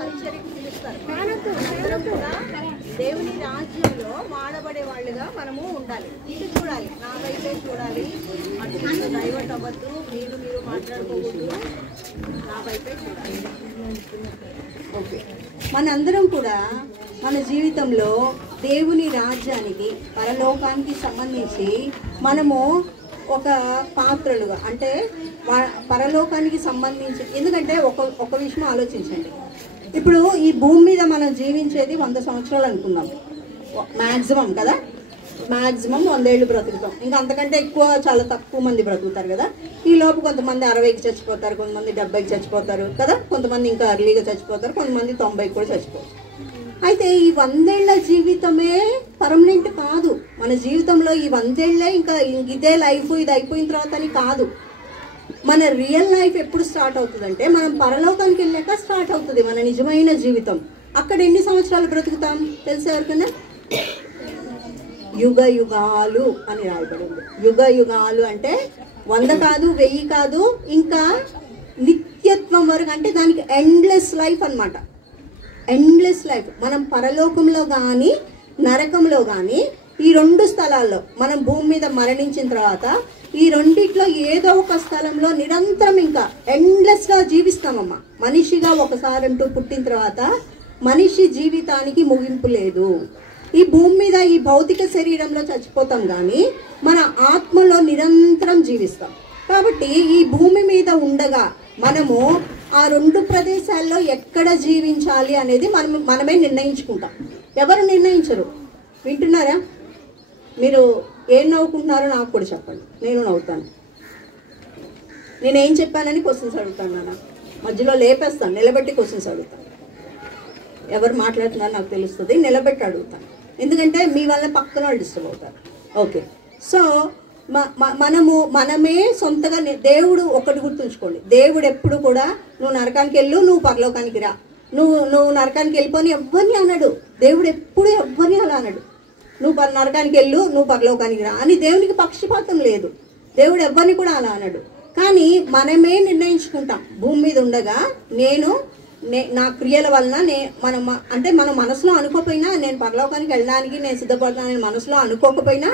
పరిచర్యకు పిలుస్తారు. అందరం కూడా దేవుని రాజ్యంలో వాడబడే వాళ్ళుగా మనము ఉండాలి. ఇది చూడాలి, నా వైపే చూడాలి, అటు డైవర్ట్ అవ్వద్దు, మీరు మాట్లాడుకోవద్దు, నా వైపే చూడాలి. ఓకే, మనందరం కూడా మన జీవితంలో దేవుని రాజ్యానికి పరలోకానికి సంబంధించి మనము ఒక పాత్రలుగా, అంటే పరలోకానికి సంబంధించి, ఎందుకంటే ఒక విషయం ఆలోచించండి. ఇప్పుడు ఈ భూమి మీద మనం జీవించేది 100 సంవత్సరాలు అనుకున్నాం మ్యాక్సిమం కదా, మ్యాక్సిమం 100 ఏళ్ళు బ్రతుకుతాం. ఇంకా అంతకంటే ఎక్కువ చాలా తక్కువ మంది బ్రతుకుతారు కదా. ఈ లోపు కొంతమంది 60కి చచ్చిపోతారు, కొంతమంది 70కి చచ్చిపోతారు కదా, కొంతమంది ఇంకా ఎర్లీగా చచ్చిపోతారు, కొంతమంది 90కి కూడా చచ్చిపోతారు. అయితే ఈ 100 ఏళ్ల జీవితమే పర్మనెంట్ కాదు. మన జీవితంలో ఈ 100 ఏళ్లే ఇంకా ఇదే లైఫ్, ఇది అయిపోయిన తర్వాత అని కాదు. మన రియల్ లైఫ్ ఎప్పుడు స్టార్ట్ అవుతుందంటే మనం పరలోకానికి వెళ్ళాక స్టార్ట్ అవుతుంది మన నిజమైన జీవితం. అక్కడ ఎన్ని సంవత్సరాలు బ్రతుకుతాం తెలుసా ఎవరికన్నా? యుగ యుగాలు అని రాయబడింది. యుగ యుగాలు అంటే 100 కాదు, 1000 కాదు, ఇంకా నిత్యత్వం వరకు, అంటే దానికి ఎండ్లెస్ లైఫ్ అన్నమాట. Endless life. మనం పరలోకంలో కానీ నరకంలో కానీ ఈ 2 స్థలాల్లో మనం భూమి మీద మరణించిన తర్వాత ఈ రెండిట్లో ఏదో ఒక స్థలంలో నిరంతరం ఇంకా ఎండ్లెస్గా జీవిస్తామమ్మా. మనిషిగా ఒకసారి అంటూ పుట్టిన తర్వాత మనిషి జీవితానికి ముగింపు లేదు. ఈ భూమి మీద ఈ భౌతిక శరీరంలో చచ్చిపోతాం కానీ మన ఆత్మలో నిరంతరం జీవిస్తాం. కాబట్టి ఈ భూమి మీద ఉండగా మనము ఆ 2 ప్రదేశాల్లో ఎక్కడ జీవించాలి అనేది మనమే నిర్ణయించుకుంటాం. ఎవరు నిర్ణయించరు. వింటున్నారా? మీరు ఏం నవ్వుకుంటున్నారో నాకు కూడా చెప్పండి, నేను నవ్వుతాను. నేనేం చెప్పానని క్వశ్చన్స్ అడుగుతాను, నాన్న మధ్యలో లేపేస్తాను, నిలబెట్టి క్వశ్చన్స్ అడుగుతాను. ఎవరు మాట్లాడుతున్నారో నాకు తెలుస్తుంది, నిలబెట్టి అడుగుతాను. ఎందుకంటే మీ వల్ల పక్కన వాళ్ళు డిస్టర్బ్ అవుతారు. ఓకే, సో మనమే సొంతగా, దేవుడు ఒకటి గుర్తుంచుకోండి, దేవుడు ఎప్పుడు కూడా నువ్వు నరకానికి వెళ్ళు, నువ్వు పరలోకానికి రా, నువ్వు నరకానికి వెళ్ళిపోని ఎవ్వరిని అన్నాడు. దేవుడు ఎప్పుడు ఎవ్వరిని అలా అన్నాడు. నువ్వు నరకానికి వెళ్ళు, నువ్వు పరలోకానికి రా అని. దేవునికి పక్షపాతం లేదు, దేవుడు ఎవ్వరిని కూడా అలా అన్నాడు. కానీ మనమే నిర్ణయించుకుంటాం భూమి మీద ఉండగా, నా క్రియల వలన అంటే మన మనసులో అనుకోకపోయినా, నేను పరలోకానికి వెళ్ళడానికి నేను సిద్ధపడతానని మనసులో అనుకోకపోయినా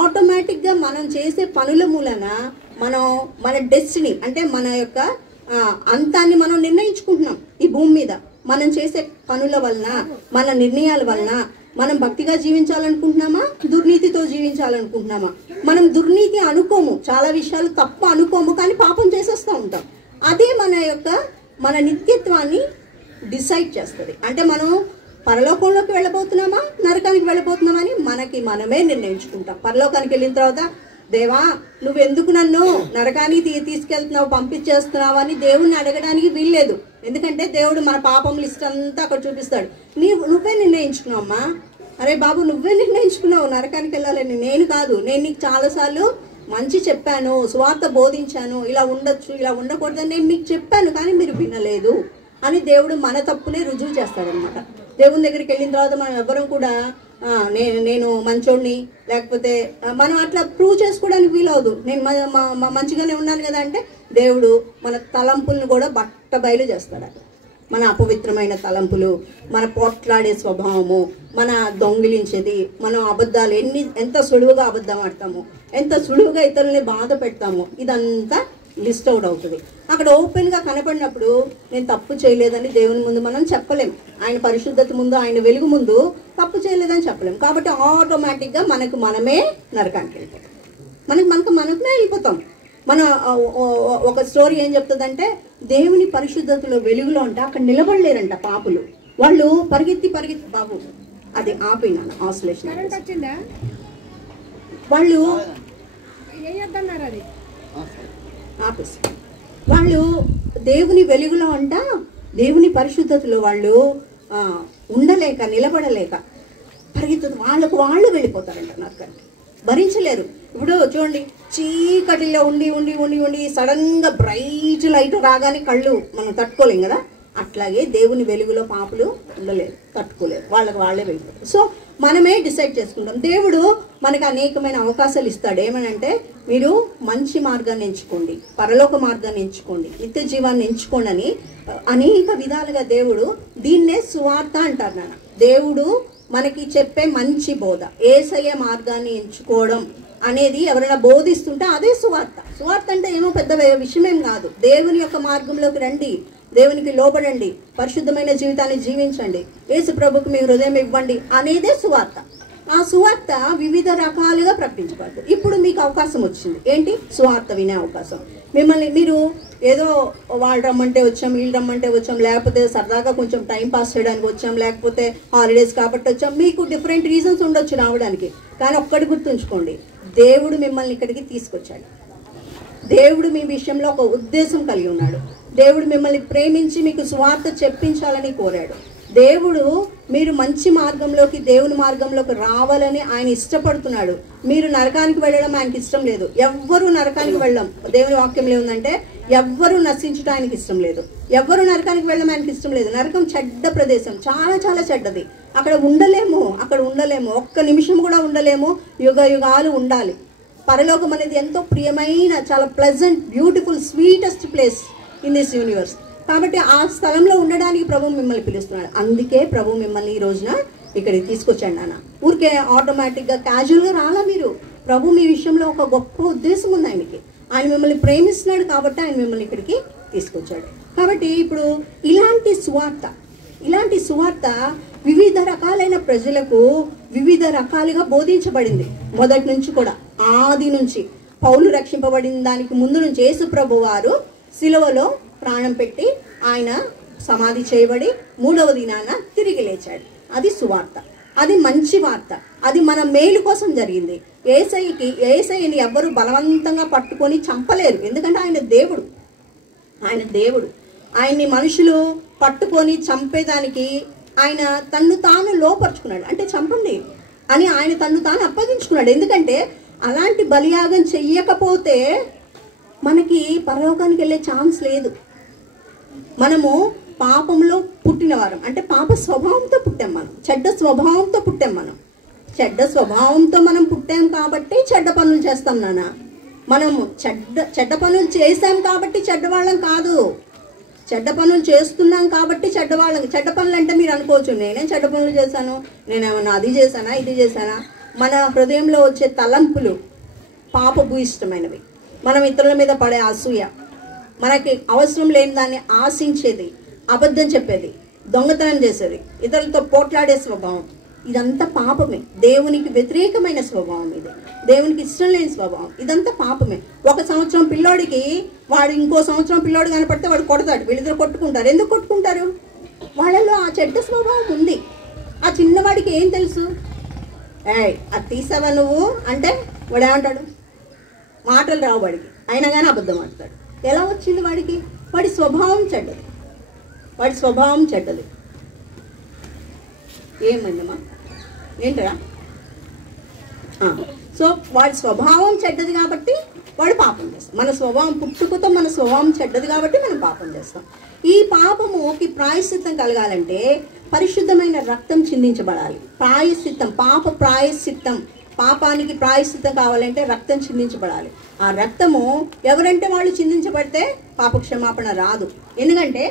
ఆటోమేటిక్గా మనం చేసే పనుల మూలన మన డెస్టినీ, అంటే మన యొక్క అంతాన్ని మనం నిర్ణయించుకుంటున్నాం. ఈ భూమి మీద మనం చేసే పనుల వలన, మన నిర్ణయాల వలన మనం భక్తిగా జీవించాలనుకుంటున్నామా, దుర్నీతితో జీవించాలనుకుంటున్నామా? మనం దుర్నీతి అనుకోము, చాలా విషయాలు తప్పు అనుకోము, కానీ పాపం చేసేస్తూ ఉంటాం. అదే మన నిత్యత్వాన్ని డిసైడ్ చేస్తుంది. అంటే మనం పరలోకంలోకి వెళ్ళబోతున్నామా, నరకానికి వెళ్ళబోతున్నామా అని మనమే నిర్ణయించుకుంటాం. పరలోకానికి వెళ్ళిన తర్వాత, దేవా నువ్వెందుకు నన్ను నరకానికి తీసుకెళ్తున్నావు, పంపించేస్తున్నావు అని దేవుణ్ణి అడగడానికి వీల్లేదు. ఎందుకంటే దేవుడు మన పాపం లిస్ట్ అంతా అక్కడ చూపిస్తాడు. నువ్వే నిర్ణయించుకున్నావమ్మా. అరే బాబు, నువ్వే నిర్ణయించుకున్నావు నరకానికి వెళ్ళాలని, నేను కాదు. నేను నీకు చాలాసార్లు మంచి చెప్పాను, సువార్త బోధించాను, ఇలా ఉండొచ్చు, ఇలా ఉండకూడదని నేను మీకు చెప్పాను, కానీ మీరు వినలేదు అని దేవుడు మన తప్పునే రుజువు చేస్తాడనమాట. దేవుని దగ్గరికి వెళ్ళిన తర్వాత మనం ఎవ్వరం కూడా నేను మంచోడిని, లేకపోతే మనం అట్లా ప్రూవ్ చేసుకోవడానికి వీలవదు. నేను మంచిగానే ఉన్నాను కదా అంటే దేవుడు మన తలంపులను కూడా బయలు చేస్తాడు. మన అపవిత్రమైన తలంపులు, మన పోట్లాడే స్వభావము, మన దొంగిలించేది, మనం అబద్ధాలు ఎంత సులువుగా అబద్ధం ఆడతాము, ఎంత సులువుగా ఇతరులని బాధ పెడతాము, ఇదంతా లిస్ట్ అవుట్ అవుతుంది. అక్కడ ఓపెన్గా కనపడినప్పుడు నేను తప్పు చేయలేదని దేవుని ముందు మనం చెప్పలేం. ఆయన పరిశుద్ధత ముందు, ఆయన వెలుగు ముందు తప్పు చేయలేదని చెప్పలేం. కాబట్టి ఆటోమేటిక్గా మనమే నరకానికి వెళ్ళిపోతాం. మనకునే వెళ్ళిపోతాం. ఒక స్టోరీ ఏం చెప్తుందంటే, దేవుని పరిశుద్ధతలో వెలుగులో అంటే అక్కడ నిలబడలేరంట పాపులు. వాళ్ళు పరిగెత్తి బాబు అది ఆపినాను ఆసిలేషన్ వాళ్ళు ఆపేసి, వాళ్ళు దేవుని వెలుగులో అంట, దేవుని పరిశుద్ధతలో వాళ్ళు ఉండలేక, నిలబడలేక పరిగెత్తు, వాళ్ళు వెళ్ళిపోతారంట నరకానికి. భరించలేరు. ఇప్పుడు చూడండి, చీకటిలో ఉండి సడన్ గా బ్రైట్ లైట్ రాగానే కళ్ళు మనం తట్టుకోలేం కదా, అట్లాగే దేవుని వెలుగులో పాపులు ఉండలేరు, తట్టుకోలేరు, వాళ్ళే వెళ్ళిపోతారు. సో మనమే డిసైడ్ చేసుకుంటాం. దేవుడు మనకు అనేకమైన అవకాశాలు ఇస్తాడు. ఏమనంటే, మీరు మంచి మార్గాన్ని ఎంచుకోండి, పరలోక మార్గాన్ని ఎంచుకోండి, నిత్య జీవాన్ని ఎంచుకోండి అని అనేక విధాలుగా దేవుడు దీన్నే సువార్త అంటారు నాన్న. దేవుడు మనకి చెప్పే మంచి బోధ, యేసయ్య మార్గాన్ని ఎంచుకోవడం అనేది ఎవరైనా బోధిస్తుంటే అదే సువార్త. సువార్త అంటే ఏమో పెద్ద విషయమేం కాదు. దేవుని యొక్క మార్గంలోకి రండి, దేవునికి లోబడండి, పరిశుద్ధమైన జీవితాన్ని జీవించండి, యేసు ప్రభుకు మీ హృదయం ఇవ్వండి అనేదే సువార్త. ఆ సువార్త వివిధ రకాలుగా ప్రకటించబడుతుంది. ఇప్పుడు మీకు అవకాశం వచ్చింది, ఏంటి? సువార్త వినే అవకాశం. మీరు ఏదో వాళ్ళు రమ్మంటే వచ్చాం, వీళ్ళు రమ్మంటే వచ్చాం, లేకపోతే సరదాగా కొంచెం టైం పాస్ చేయడానికి వచ్చాం, లేకపోతే హాలిడేస్ కాబట్టి వచ్చాం. మీకు డిఫరెంట్ రీజన్స్ ఉండొచ్చు రావడానికి. కానీ ఒక్కటి గుర్తుంచుకోండి, దేవుడు మిమ్మల్ని ఇక్కడికి తీసుకొచ్చాడు. దేవుడు మీ విషయంలో ఒక ఉద్దేశం కలిగి ఉన్నాడు. దేవుడు మిమ్మల్ని ప్రేమించి మీకు సువార్త చెప్పించాలని కోరాడు. దేవుడు మీరు మంచి మార్గంలోకి, దేవుని మార్గంలోకి రావాలని ఆయన ఇష్టపడుతున్నాడు. మీరు నరకానికి వెళ్ళడం ఆయనకి ఇష్టం లేదు. ఎవ్వరూ నరకానికి వెళ్ళం. దేవుని వాక్యంలో ఉందంటే ఎవ్వరూ నశించడం ఆయనకి ఇష్టం లేదు. ఎవ్వరూ నరకానికి వెళ్ళడం ఆయనకి ఇష్టం లేదు. నరకం చెడ్డ ప్రదేశం, చాలా చాలా చెడ్డది. అక్కడ ఉండలేము, ఒక్క నిమిషం కూడా ఉండలేము. యుగ యుగాలు ఉండాలి. పరలోకం అనేది ఎంతో ప్రియమైన, చాలా pleasant, beautiful, sweetest place in this universe. కాబట్టి ఆ స్థలంలో ఉండడానికి ప్రభు మిమ్మల్ని పిలుస్తున్నాడు. అందుకే ప్రభు మిమ్మల్ని ఈ రోజున ఇక్కడికి తీసుకొచ్చాడు నాన్న. ఊరికే ఆటోమేటిక్గా క్యాజువల్గా రాలా మీరు. ప్రభు మీ విషయంలో ఒక గొప్ప ఉద్దేశం ఉంది ఆయనకి. ఆయన మిమ్మల్ని ప్రేమిస్తున్నాడు కాబట్టి ఆయన మిమ్మల్ని ఇక్కడికి తీసుకొచ్చాడు. కాబట్టి ఇప్పుడు ఇలాంటి సువార్త వివిధ రకాలైన ప్రజలకు వివిధ రకాలుగా బోధించబడింది. మొదటి నుంచి కూడా, ఆది నుంచి, పౌలు రక్షింపబడిన దానికి ముందు నుంచి యేసు ప్రభు వారు శిలువలో ప్రాణం పెట్టి ఆయన సమాధి చేయబడి 3వ దినాన తిరిగి లేచాడు. అది సువార్త, అది మంచి వార్త, అది మన మేలు కోసం జరిగింది. యేసయ్యని ఎవ్వరూ బలవంతంగా పట్టుకొని చంపలేరు, ఎందుకంటే ఆయన దేవుడు. ఆయన్ని మనుషులు పట్టుకొని చంపేదానికి ఆయన తన్ను తాను లోపరుచుకున్నాడు. అంటే చంపండి అని ఆయన తన్ను తాను అప్పగించుకున్నాడు. ఎందుకంటే అలాంటి బలియాగం చెయ్యకపోతే మనకి పరలోకానికి వెళ్ళే ఛాన్స్ లేదు. మనము పాపంలో పుట్టినవారం, అంటే పాప స్వభావంతో పుట్టాం మనం, చెడ్డ స్వభావంతో పుట్టాం మనం. చెడ్డ స్వభావంతో మనం పుట్టాం కాబట్టి చెడ్డ పనులు చేస్తాం నాన్న. మనము చెడ్డ పనులు చేసాం కాబట్టి చెడ్డవాళ్ళం కాదు, చెడ్డ పనులు చేస్తున్నాం కాబట్టి చెడ్డవాళ్ళం. చెడ్డ పనులు అంటే మీరు అనుకోవచ్చు, నేనేం చెడ్డ పనులు చేశాను, నేనేమన్నా అది చేశానా ఇది చేశానా. మన హృదయంలో వచ్చే తలంపులు పాపభూయిష్టమైనవి. మనం ఇతరుల మీద పడే అసూయ, మనకి అవసరం లేని దాన్ని ఆశించేది, అబద్ధం చెప్పేది, దొంగతనం చేసేది, ఇతరులతో పోట్లాడే స్వభావం, ఇదంతా పాపమే. దేవునికి వ్యతిరేకమైన స్వభావం ఇది, దేవునికి ఇష్టం లేని స్వభావం, ఇదంతా పాపమే. 1 సంవత్సరం పిల్లోడికి వాడు ఇంకో సంవత్సరం పిల్లోడు కనపడితే వాడు కొడతాడు, వీళ్ళిద్దరు కొట్టుకుంటారు. ఎందుకు కొట్టుకుంటారు? వాళ్ళలో ఆ చెడ్డ స్వభావం ఉంది. ఆ చిన్నవాడికి ఏం తెలుసు? అది తీసావా నువ్వు అంటే వాడు ఏమంటాడు? మాటలు రావు వాడికి, అయినా కానీ అబద్ధం ఆడతాడు. ఎలా వచ్చింది వాడికి? వాడి స్వభావం చెడ్డది. ఏమైందమ్మా? ఏంటరా? సో వాడి స్వభావం చెడ్డది కాబట్టి వాడు పాపం చేస్తాం. మన స్వభావం పుట్టుకతో మన స్వభావం చెడ్డది కాబట్టి మనం పాపం చేస్తాం. ఈ పాపముకి ప్రాయశ్చిత్తం కలగాలంటే పరిశుద్ధమైన రక్తం చిందించబడాలి. పాపానికి ప్రాయశ్చిత్తం కావాలంటే రక్తం చిందించబడాలి. ఆ రక్తము ఎవరంటే వాళ్ళు చిందించబడితే పాప క్షమాపణ రాదు. ఎందుకంటే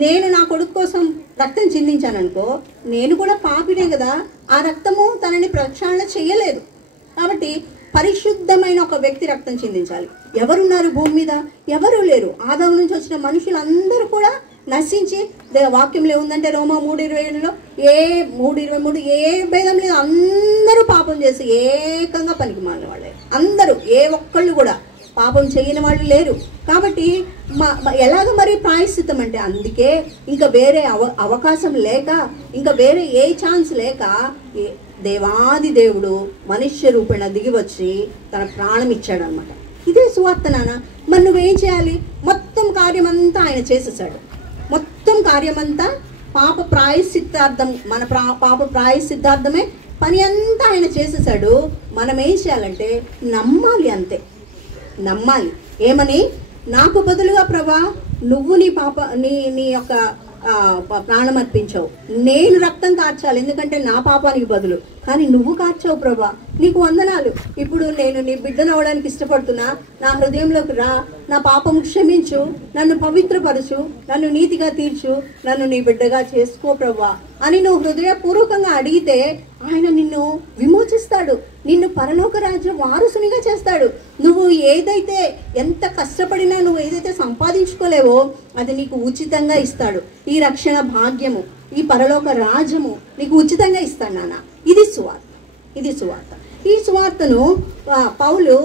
నేను నా కొడుకు కోసం రక్తం చిందించాను అనుకో, నేను కూడా పాపినే కదా, ఆ రక్తము తనని ప్రక్షాళన చెయ్యలేదు. కాబట్టి పరిశుద్ధమైన ఒక వ్యక్తి రక్తం చిందించాలి. ఎవరున్నారు భూమి మీద? ఎవరూ లేరు. ఆదాము నుంచి వచ్చిన మనుషులందరూ కూడా నశించి, వాక్యంలో ఏముందంటే రోమా 3:27లో 3:23 ఏ భేదం లేదు, అందరూ పాపం చేసి ఏకంగా పనికి మాలిన వాళ్ళే అందరూ, ఏ ఒక్కళ్ళు కూడా పాపం చేయని వాళ్ళు లేరు. కాబట్టి ఎలాగ మరి ప్రాయశ్చిత్తం అంటే, అందుకే ఇంకా వేరే అవకాశం లేక, ఇంకా వేరే ఏ ఛాన్స్ లేక దేవాది దేవుడు మనుష్య రూపేణ దిగి వచ్చి తన ప్రాణం ఇచ్చాడు అనమాట. ఇదే సువార్త నాన్న. మరి నువ్వేం చేయాలి? మొత్తం కార్యమంతా ఆయన చేసేసాడు. మొత్తం కార్యమంతా పాప ప్రాయశ్చిత్తార్థం, మన పాప ప్రాయశ్చిత్తార్థమే పని అంతా ఆయన చేసేసాడు. మనం ఏం చేయాలంటే నమ్మాలి, అంతే. నమ్మాలి. ఏమని? నాకు బదులుగా ప్రభా నువ్వు నీ యొక్క ప్రాణం అర్పించావు, నేను రక్తం కార్చాలి ఎందుకంటే నా పాపానికి బదులు, కానీ నువ్వు కార్చావు ప్రభా, నీకు వందనాలు. ఇప్పుడు నేను నీ బిడ్డను అవడానికి ఇష్టపడుతున్నా, నా హృదయంలోకి రా, నా పాపము క్షమించు, నన్ను పవిత్రపరచు, నన్ను నీతిగా తీర్చు, నన్ను నీ బిడ్డగా చేసుకో ప్రభువా అని నువ్వు హృదయపూర్వకంగా అడిగితే ఆయన నిన్ను విమోచిస్తాడు, నిన్ను పరలోక రాజ్యం వారసునిగా చేస్తాడు. నువ్వు ఏదైతే ఎంత కష్టపడినా నువ్వు ఏదైతే సంపాదించుకోలేవో అది నీకు ఉచితంగా ఇస్తాడు. ఈ రక్షణ భాగ్యము, ఈ పరలోక రాజ్యము నీకు ఉచితంగా ఇస్తాడు నాన్న. ఇది సువార్త, ఇది సువార్త. ఈ సువార్తను పౌలు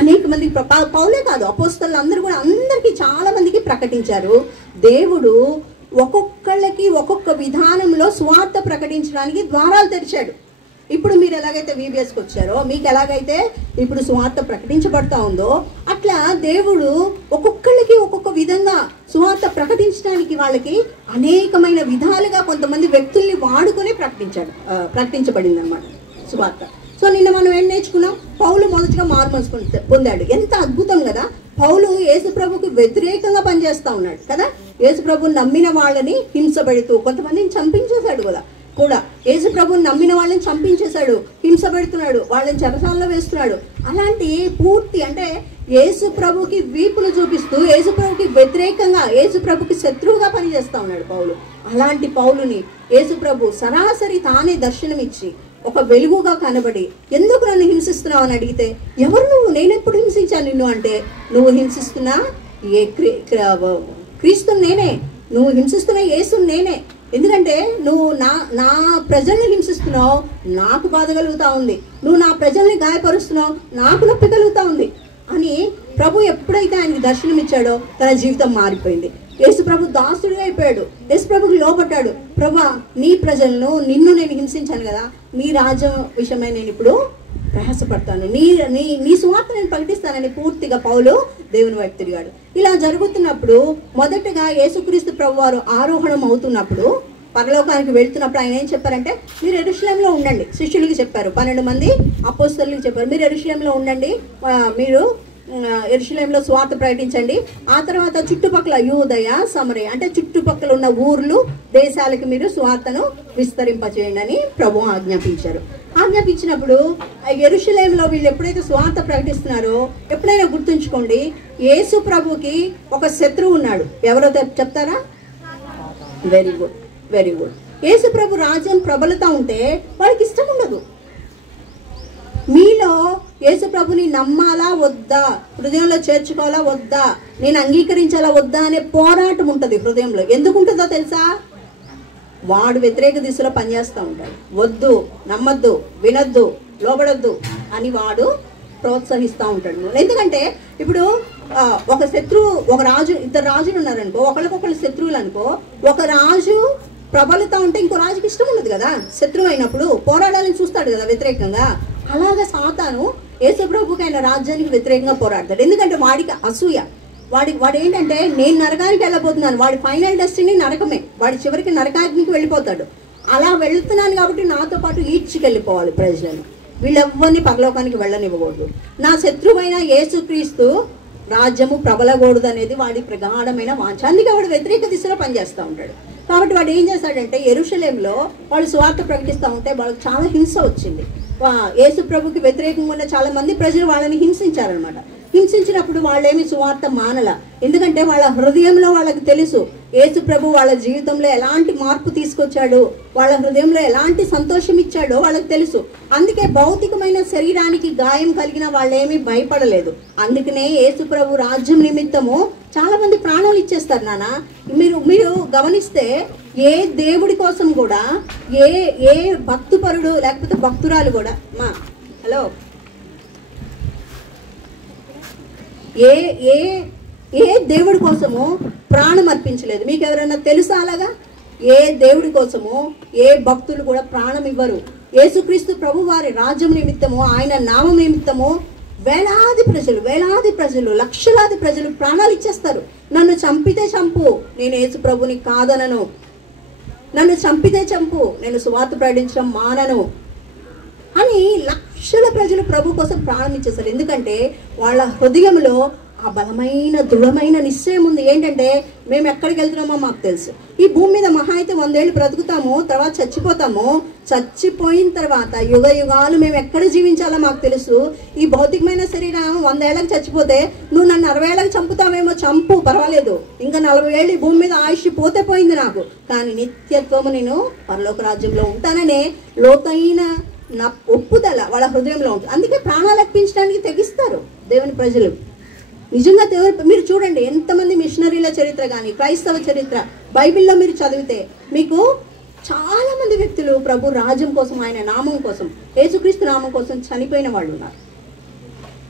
అనేక మందికి, పౌలే కాదు అపోస్తలులు అందరూ కూడా అందరికీ చాలా మందికి ప్రకటించారు. దేవుడు ఒక్కొక్కళ్ళకి ఒక్కొక్క విధానంలో సువార్త ప్రకటించడానికి ద్వారాలు తెరిచాడు. ఇప్పుడు మీరు ఎలాగైతే VBSకి వచ్చారో, మీకు ఎలాగైతే ఇప్పుడు సువార్త ప్రకటించబడతా ఉందో, అట్లా దేవుడు ఒక్కొక్కళ్ళకి ఒక్కొక్క విధంగా సువార్త ప్రకటించడానికి వాళ్ళకి అనేకమైన విధాలుగా కొంతమంది వ్యక్తుల్ని వాడుకొని ప్రకటించబడింది అన్నమాట సువార్త. సో నిన్న మనం ఏం నేర్చుకున్నాం? పౌలు మొదటిగా మారుమనసు పొందాడు. ఎంత అద్భుతం కదా! పౌలు యేసుప్రభుకి వ్యతిరేకంగా పనిచేస్తా ఉన్నాడు కదా. యేసుప్రభుని నమ్మిన వాళ్ళని హింసపెడుతూ కొంతమందిని చంపించేశాడు కూడా యేసుప్రభుని నమ్మిన వాళ్ళని చంపించేశాడు, హింసపెడుతున్నాడు, వాళ్ళని చెరసాలలో వేస్తున్నాడు. అలాంటి పూర్తి అంటే యేసుప్రభుకి వీపును చూపిస్తూ యేసుప్రభుకి వ్యతిరేకంగా, యేసుప్రభుకి శత్రువుగా పనిచేస్తా ఉన్నాడు పౌలు. అలాంటి పౌలుని యేసుప్రభు సరాసరి తానే దర్శనమిచ్చి ఒక వెలుగుగా కనబడి, ఎందుకు నన్ను హింసిస్తున్నావు అని అడిగితే, ఎవరు నువ్వు, నేనెప్పుడు హింసించాను నిన్ను అంటే, నువ్వు హింసిస్తున్నా క్రీస్తుని నేనే, నువ్వు హింసిస్తున్న యేసుని నేనే, ఎందుకంటే నువ్వు నా ప్రజల్ని హింసిస్తున్నావు, నాకు బాధ కలుగుతా ఉంది, నువ్వు నా ప్రజల్ని గాయపరుస్తున్నావు, నాకు నొప్పి కలుగుతా ఉంది అని ప్రభు ఎప్పుడైతే ఆయనకి దర్శనం ఇచ్చాడో తన జీవితం మారిపోయింది. యేసుప్రభు దాసుడిగా అయిపోయాడు, యేసుప్రభుకి లోబడ్డాడు. ప్రభా, నీ ప్రజలను, నిన్ను నేను హింసించాను కదా, నీ రాజ్యం విషయమై నేను ఇప్పుడు ప్రయాసపడతాను, నీ సువార్త నేను ప్రకటిస్తానని పూర్తిగా పౌలు దేవుని వైపు తిరిగాడు. ఇలా జరుగుతున్నప్పుడు మొదటగా యేసుక్రీస్తు ప్రభు వారు ఆరోహణం అవుతున్నప్పుడు, పరలోకానికి వెళ్తున్నప్పుడు ఆయన ఏం చెప్పారంటే, మీరు యెరూషలేములో ఉండండి. శిష్యులకి చెప్పారు, 12 మంది అపోస్తలులకు చెప్పారు, మీరు యెరూషలేములో ఉండండి, మీరు యెరూషలేములో సువార్త ప్రకటించండి. ఆ తర్వాత చుట్టుపక్కల యూదయ, సమరయ అంటే చుట్టుపక్కల ఉన్న ఊర్లు, దేశాలకు మీరు సువార్తను విస్తరింపచేయండి అని ప్రభు ఆజ్ఞాపించారు. ఆజ్ఞాపించినప్పుడు యెరూషలేములో వీళ్ళు ఎప్పుడైతే సువార్త ప్రకటిస్తున్నారో, ఎప్పుడైనా గుర్తుంచుకోండి, యేసు ప్రభుకి ఒక శత్రువు ఉన్నాడు. ఎవరో చెప్తారా? Very good, very good. యేసు ప్రభు రాజ్యం ప్రబలుతా ఉంటే వాళ్ళకి ఇష్టం ఉండదు. మీలో యేసు ప్రభుని నమ్మాలా వద్దా, హృదయంలో చేర్చుకోవాలా వద్దా, నేను అంగీకరించాలా వద్దా అనే పోరాటం ఉంటుంది హృదయంలో. ఎందుకు ఉంటుందో తెలుసా? వాడు వ్యతిరేక దిశలో పనిచేస్తూ ఉంటాడు. వద్దు, నమ్మద్దు, వినొద్దు, లోబడొద్దు అని వాడు ప్రోత్సహిస్తూ ఉంటాడు. ఎందుకంటే ఇప్పుడు ఒక శత్రువు, ఒక రాజు, ఇద్దరు రాజులు ఉన్నారనుకో, ఒకరికొకరు శత్రువులు అనుకో, ఒక రాజు ప్రబలుతా ఉంటే ఇంకో రాజుకి ఇష్టం ఉండదు కదా. శత్రువు అయినప్పుడు పోరాడాలని చూస్తాడు కదా వ్యతిరేకంగా. అలాగా సాతాను యేసుప్రభుకి ఆయన రాజ్యానికి వ్యతిరేకంగా పోరాడతాడు. ఎందుకంటే వాడికి అసూయ, వాడు ఏంటంటే, నేను నరకానికి వెళ్ళబోతున్నాను, వాడి ఫైనల్ డెస్టినీ నరకమే, వాడి చివరికి నరకానికి వెళ్ళిపోతాడు. అలా వెళ్తున్నాను కాబట్టి నాతో పాటు ఈడ్చుకెళ్ళిపోవాలి ప్రజలను, వీళ్ళెవ్వరిని పరలోకానికి వెళ్ళనివ్వకూడదు. నా శత్రువైన యేసుక్రీస్తు రాజ్యము ప్రబలకూడదు అనేది వాడి ప్రగాఢమైన వాంఛ. అందుకే వాడు వ్యతిరేక దిశలో పనిచేస్తూ ఉంటాడు. కాబట్టి వాడు ఏం చేస్తాడంటే, యెరూషలేములో వాడు సువార్త ప్రకటిస్తూ ఉంటే వాళ్ళకి చాలా హింస వచ్చింది. యేసు ప్రభుకి వ్యతిరేకంగా ఉన్న చాలా మంది ప్రజలు వాళ్ళని హింసించారనమాట. హింసించినప్పుడు వాళ్ళేమి సువార్త మానల. ఎందుకంటే వాళ్ళ హృదయంలో వాళ్ళకి తెలుసు యేసు ప్రభు వాళ్ళ జీవితంలో ఎలాంటి మార్పు తీసుకొచ్చాడు, వాళ్ళ హృదయంలో ఎలాంటి సంతోషం ఇచ్చాడో వాళ్ళకి తెలుసు. అందుకే భౌతికమైన శరీరానికి గాయం కలిగిన వాళ్ళేమీ భయపడలేదు. అందుకనే యేసు ప్రభు రాజ్యం నిమిత్తము చాలా మంది ప్రాణాలు ఇచ్చేస్తారు నాన్న. మీరు గమనిస్తే ఏ దేవుడి కోసం కూడా ఏ భక్తుపరుడు లేకపోతే భక్తురాలు కూడా హలో ఏ దేవుడి కోసము ప్రాణం అర్పించలేదు. మీకు ఎవరైనా తెలుసా అలాగా? ఏ దేవుడి కోసము ఏ భక్తులు కూడా ప్రాణం ఇవ్వరు. యేసుక్రీస్తు ప్రభు వారి రాజ్యం నిమిత్తము, ఆయన నామం నిమిత్తము వేలాది ప్రజలు లక్షలాది ప్రజలు ప్రాణాలు ఇచ్చేస్తారు. నన్ను చంపితే చంపు, నేను యేసు ప్రభుని కాదనను, నన్ను చంపితే చంపు, నేను సువార్త ప్రకటించడం మానను అని లక్షల ప్రజలు ప్రభు కోసం ప్రాణం ఇచ్చేస్తారు. ఎందుకంటే వాళ్ళ హృదయంలో ఆ బలమైన దృఢమైన నిశ్చయం ఉంది. ఏంటంటే మేము ఎక్కడికి వెళ్తున్నామో మాకు తెలుసు. ఈ భూమి మీద మహా అయితే 100 ఏళ్ళు బ్రతుకుతాము, తర్వాత చచ్చిపోతాము. చచ్చిపోయిన తర్వాత యుగ యుగాలు మేము ఎక్కడ జీవించాలో మాకు తెలుసు. ఈ భౌతికమైన శరీరం 100 ఏళ్ళకి చచ్చిపోతే నువ్వు నన్ను 60 ఏళ్ళకి చంపుతావేమో, చంపు, పర్వాలేదు. ఇంకా 40 ఏళ్ళు ఈ భూమి మీద ఆయుష్ పోతే పోయింది నాకు, కానీ నిత్యత్వము నేను పరలోక రాజ్యంలో ఉంటాననే లోతైన నా ఒప్పుదల వాళ్ళ హృదయంలో ఉంటుంది. అందుకే ప్రాణాలు అర్పించడానికి తెగిస్తారు దేవుని ప్రజలు. నిజంగా మీరు చూడండి, ఎంతమంది మిషనరీల చరిత్ర కానీ క్రైస్తవ చరిత్ర బైబిల్లో మీరు చదివితే మీకు చాలా మంది వ్యక్తులు ప్రభు రాజ్యం కోసం, ఆయన నామం కోసం, యేసుక్రీస్తు నామం కోసం చనిపోయిన వాళ్ళు ఉన్నారు.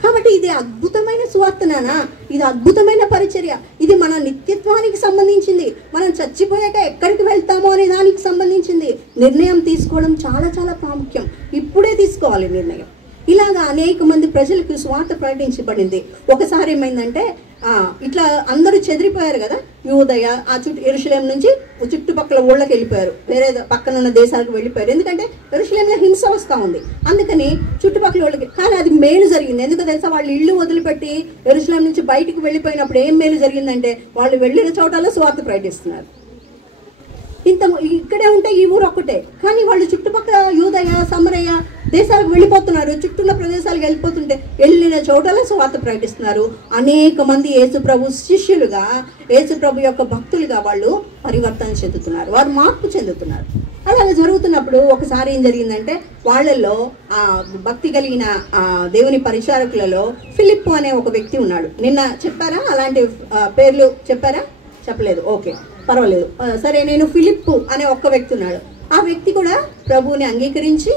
కాబట్టి ఇది అద్భుతమైన సువార్తనా, ఇది అద్భుతమైన పరిచర్య. ఇది మన నిత్యత్వానికి సంబంధించింది. మనం చచ్చిపోయాక ఎక్కడికి వెళ్తామో అనే దానికి సంబంధించింది. నిర్ణయం తీసుకోవడం చాలా చాలా ప్రాముఖ్యం. ఇప్పుడే తీసుకోవాలి నిర్ణయం. ఇలాగా అనేక మంది ప్రజలకు సువార్త ప్రకటించబడింది. ఒకసారి ఏమైందంటే ఇట్లా అందరూ చెదిరిపోయారు కదా, యూదయ ఆ యెరూషలేము నుంచి చుట్టుపక్కల ఊళ్ళకి వెళ్ళిపోయారు, వేరే పక్కన ఉన్న దేశాలకు వెళ్ళిపోయారు. ఎందుకంటే యెరూషలేములో హింస వస్తూ ఉంది, అందుకని చుట్టుపక్కల వాళ్ళకి. కానీ అది మేలు జరిగింది. ఎందుకు తెలుసా? వాళ్ళు ఇల్లు వదిలిపెట్టి యెరూషలేము నుంచి బయటికి వెళ్ళిపోయినప్పుడు ఏం మేలు జరిగిందంటే వాళ్ళు వెళ్ళిన చోటలో సువార్త ప్రకటిస్తున్నారు. ఇక్కడే ఉంటే ఈ ఊరు ఒక్కటే, కానీ వాళ్ళు చుట్టుపక్కల యూదయ సమరయ దేశాలకు వెళ్ళిపోతున్నారు. చుట్టూన్న ప్రదేశాలకు వెళ్ళిపోతుంటే వెళ్ళిన చోటలో సువార్త ప్రకటిస్తున్నారు. అనేక మంది యేసుప్రభు శిష్యులుగా, యేసుప్రభు యొక్క భక్తులుగా వాళ్ళు పరివర్తన చెందుతున్నారు, వారు మార్పు చెందుతున్నారు. అలాగే జరుగుతున్నప్పుడు ఒకసారి ఏం జరిగిందంటే వాళ్ళల్లో ఆ భక్తి కలిగిన దేవుని పరిచారకులలో ఫిలిప్పు అనే ఒక వ్యక్తి ఉన్నాడు. నిన్న చెప్పారా? అలాంటి పేర్లు చెప్పారా? చెప్పలేదు, ఓకే పర్వాలేదు. సరే, నేను ఫిలిప్పు అనే ఒక్క వ్యక్తి ఉన్నాడు. ఆ వ్యక్తి కూడా ప్రభువుని అంగీకరించి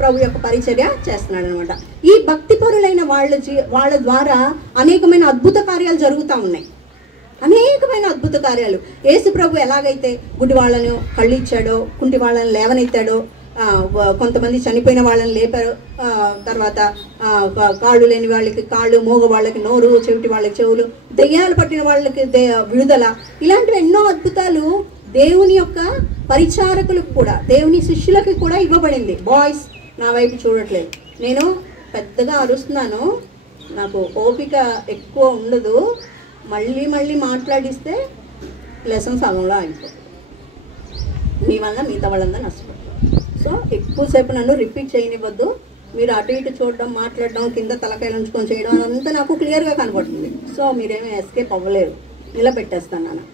ప్రభు యొక్క పరిచర్య చేస్తున్నాడు అనమాట. ఈ భక్తి పరులైన వాళ్ళ ద్వారా అనేకమైన అద్భుత కార్యాలు జరుగుతూ ఉన్నాయి. అనేకమైన అద్భుత కార్యాలు. యేసు ప్రభు ఎలాగైతే గుడ్డి వాళ్ళను కళ్ళు ఇచ్చాడో, కుంటి వాళ్ళని లేవనెత్తాడో, కొంతమంది చనిపోయిన వాళ్ళని లేపారు, తర్వాత కాళ్ళు లేని వాళ్ళకి కాళ్ళు, మోగ వాళ్ళకి నోరు, చెవిటి వాళ్ళకి చెవులు, దెయ్యాలు పట్టిన వాళ్ళకి విడుదల, ఇలాంటివి ఎన్నో అద్భుతాలు దేవుని యొక్క పరిచారకులకు కూడా, దేవుని శిష్యులకి కూడా ఇవ్వబడింది. బాయ్స్ నా వైపు చూడట్లేదు, నేను పెద్దగా అరుస్తున్నాను, నాకు ఓపిక ఎక్కువ ఉండదు, మళ్ళీ మళ్ళీ మాట్లాడిస్తే లెసన్ సగంలో ఆగిపోతుంది, మీ వల్ల మిగతా వాళ్ళందరూ నష్టపోతుంది. సో ఎక్కువసేపు నన్ను రిపీట్ చేయనివ్వద్దు. మీరు అటు ఇటు చూడడం, మాట్లాడడం, కింద తలకాయలు ఉంచుకొని చేయడం అదంతా నాకు క్లియర్గా కనపడుతుంది. సో మీరేమీ ఎస్కేప్ అవ్వలేరు. నిలబెట్టేస్తాను.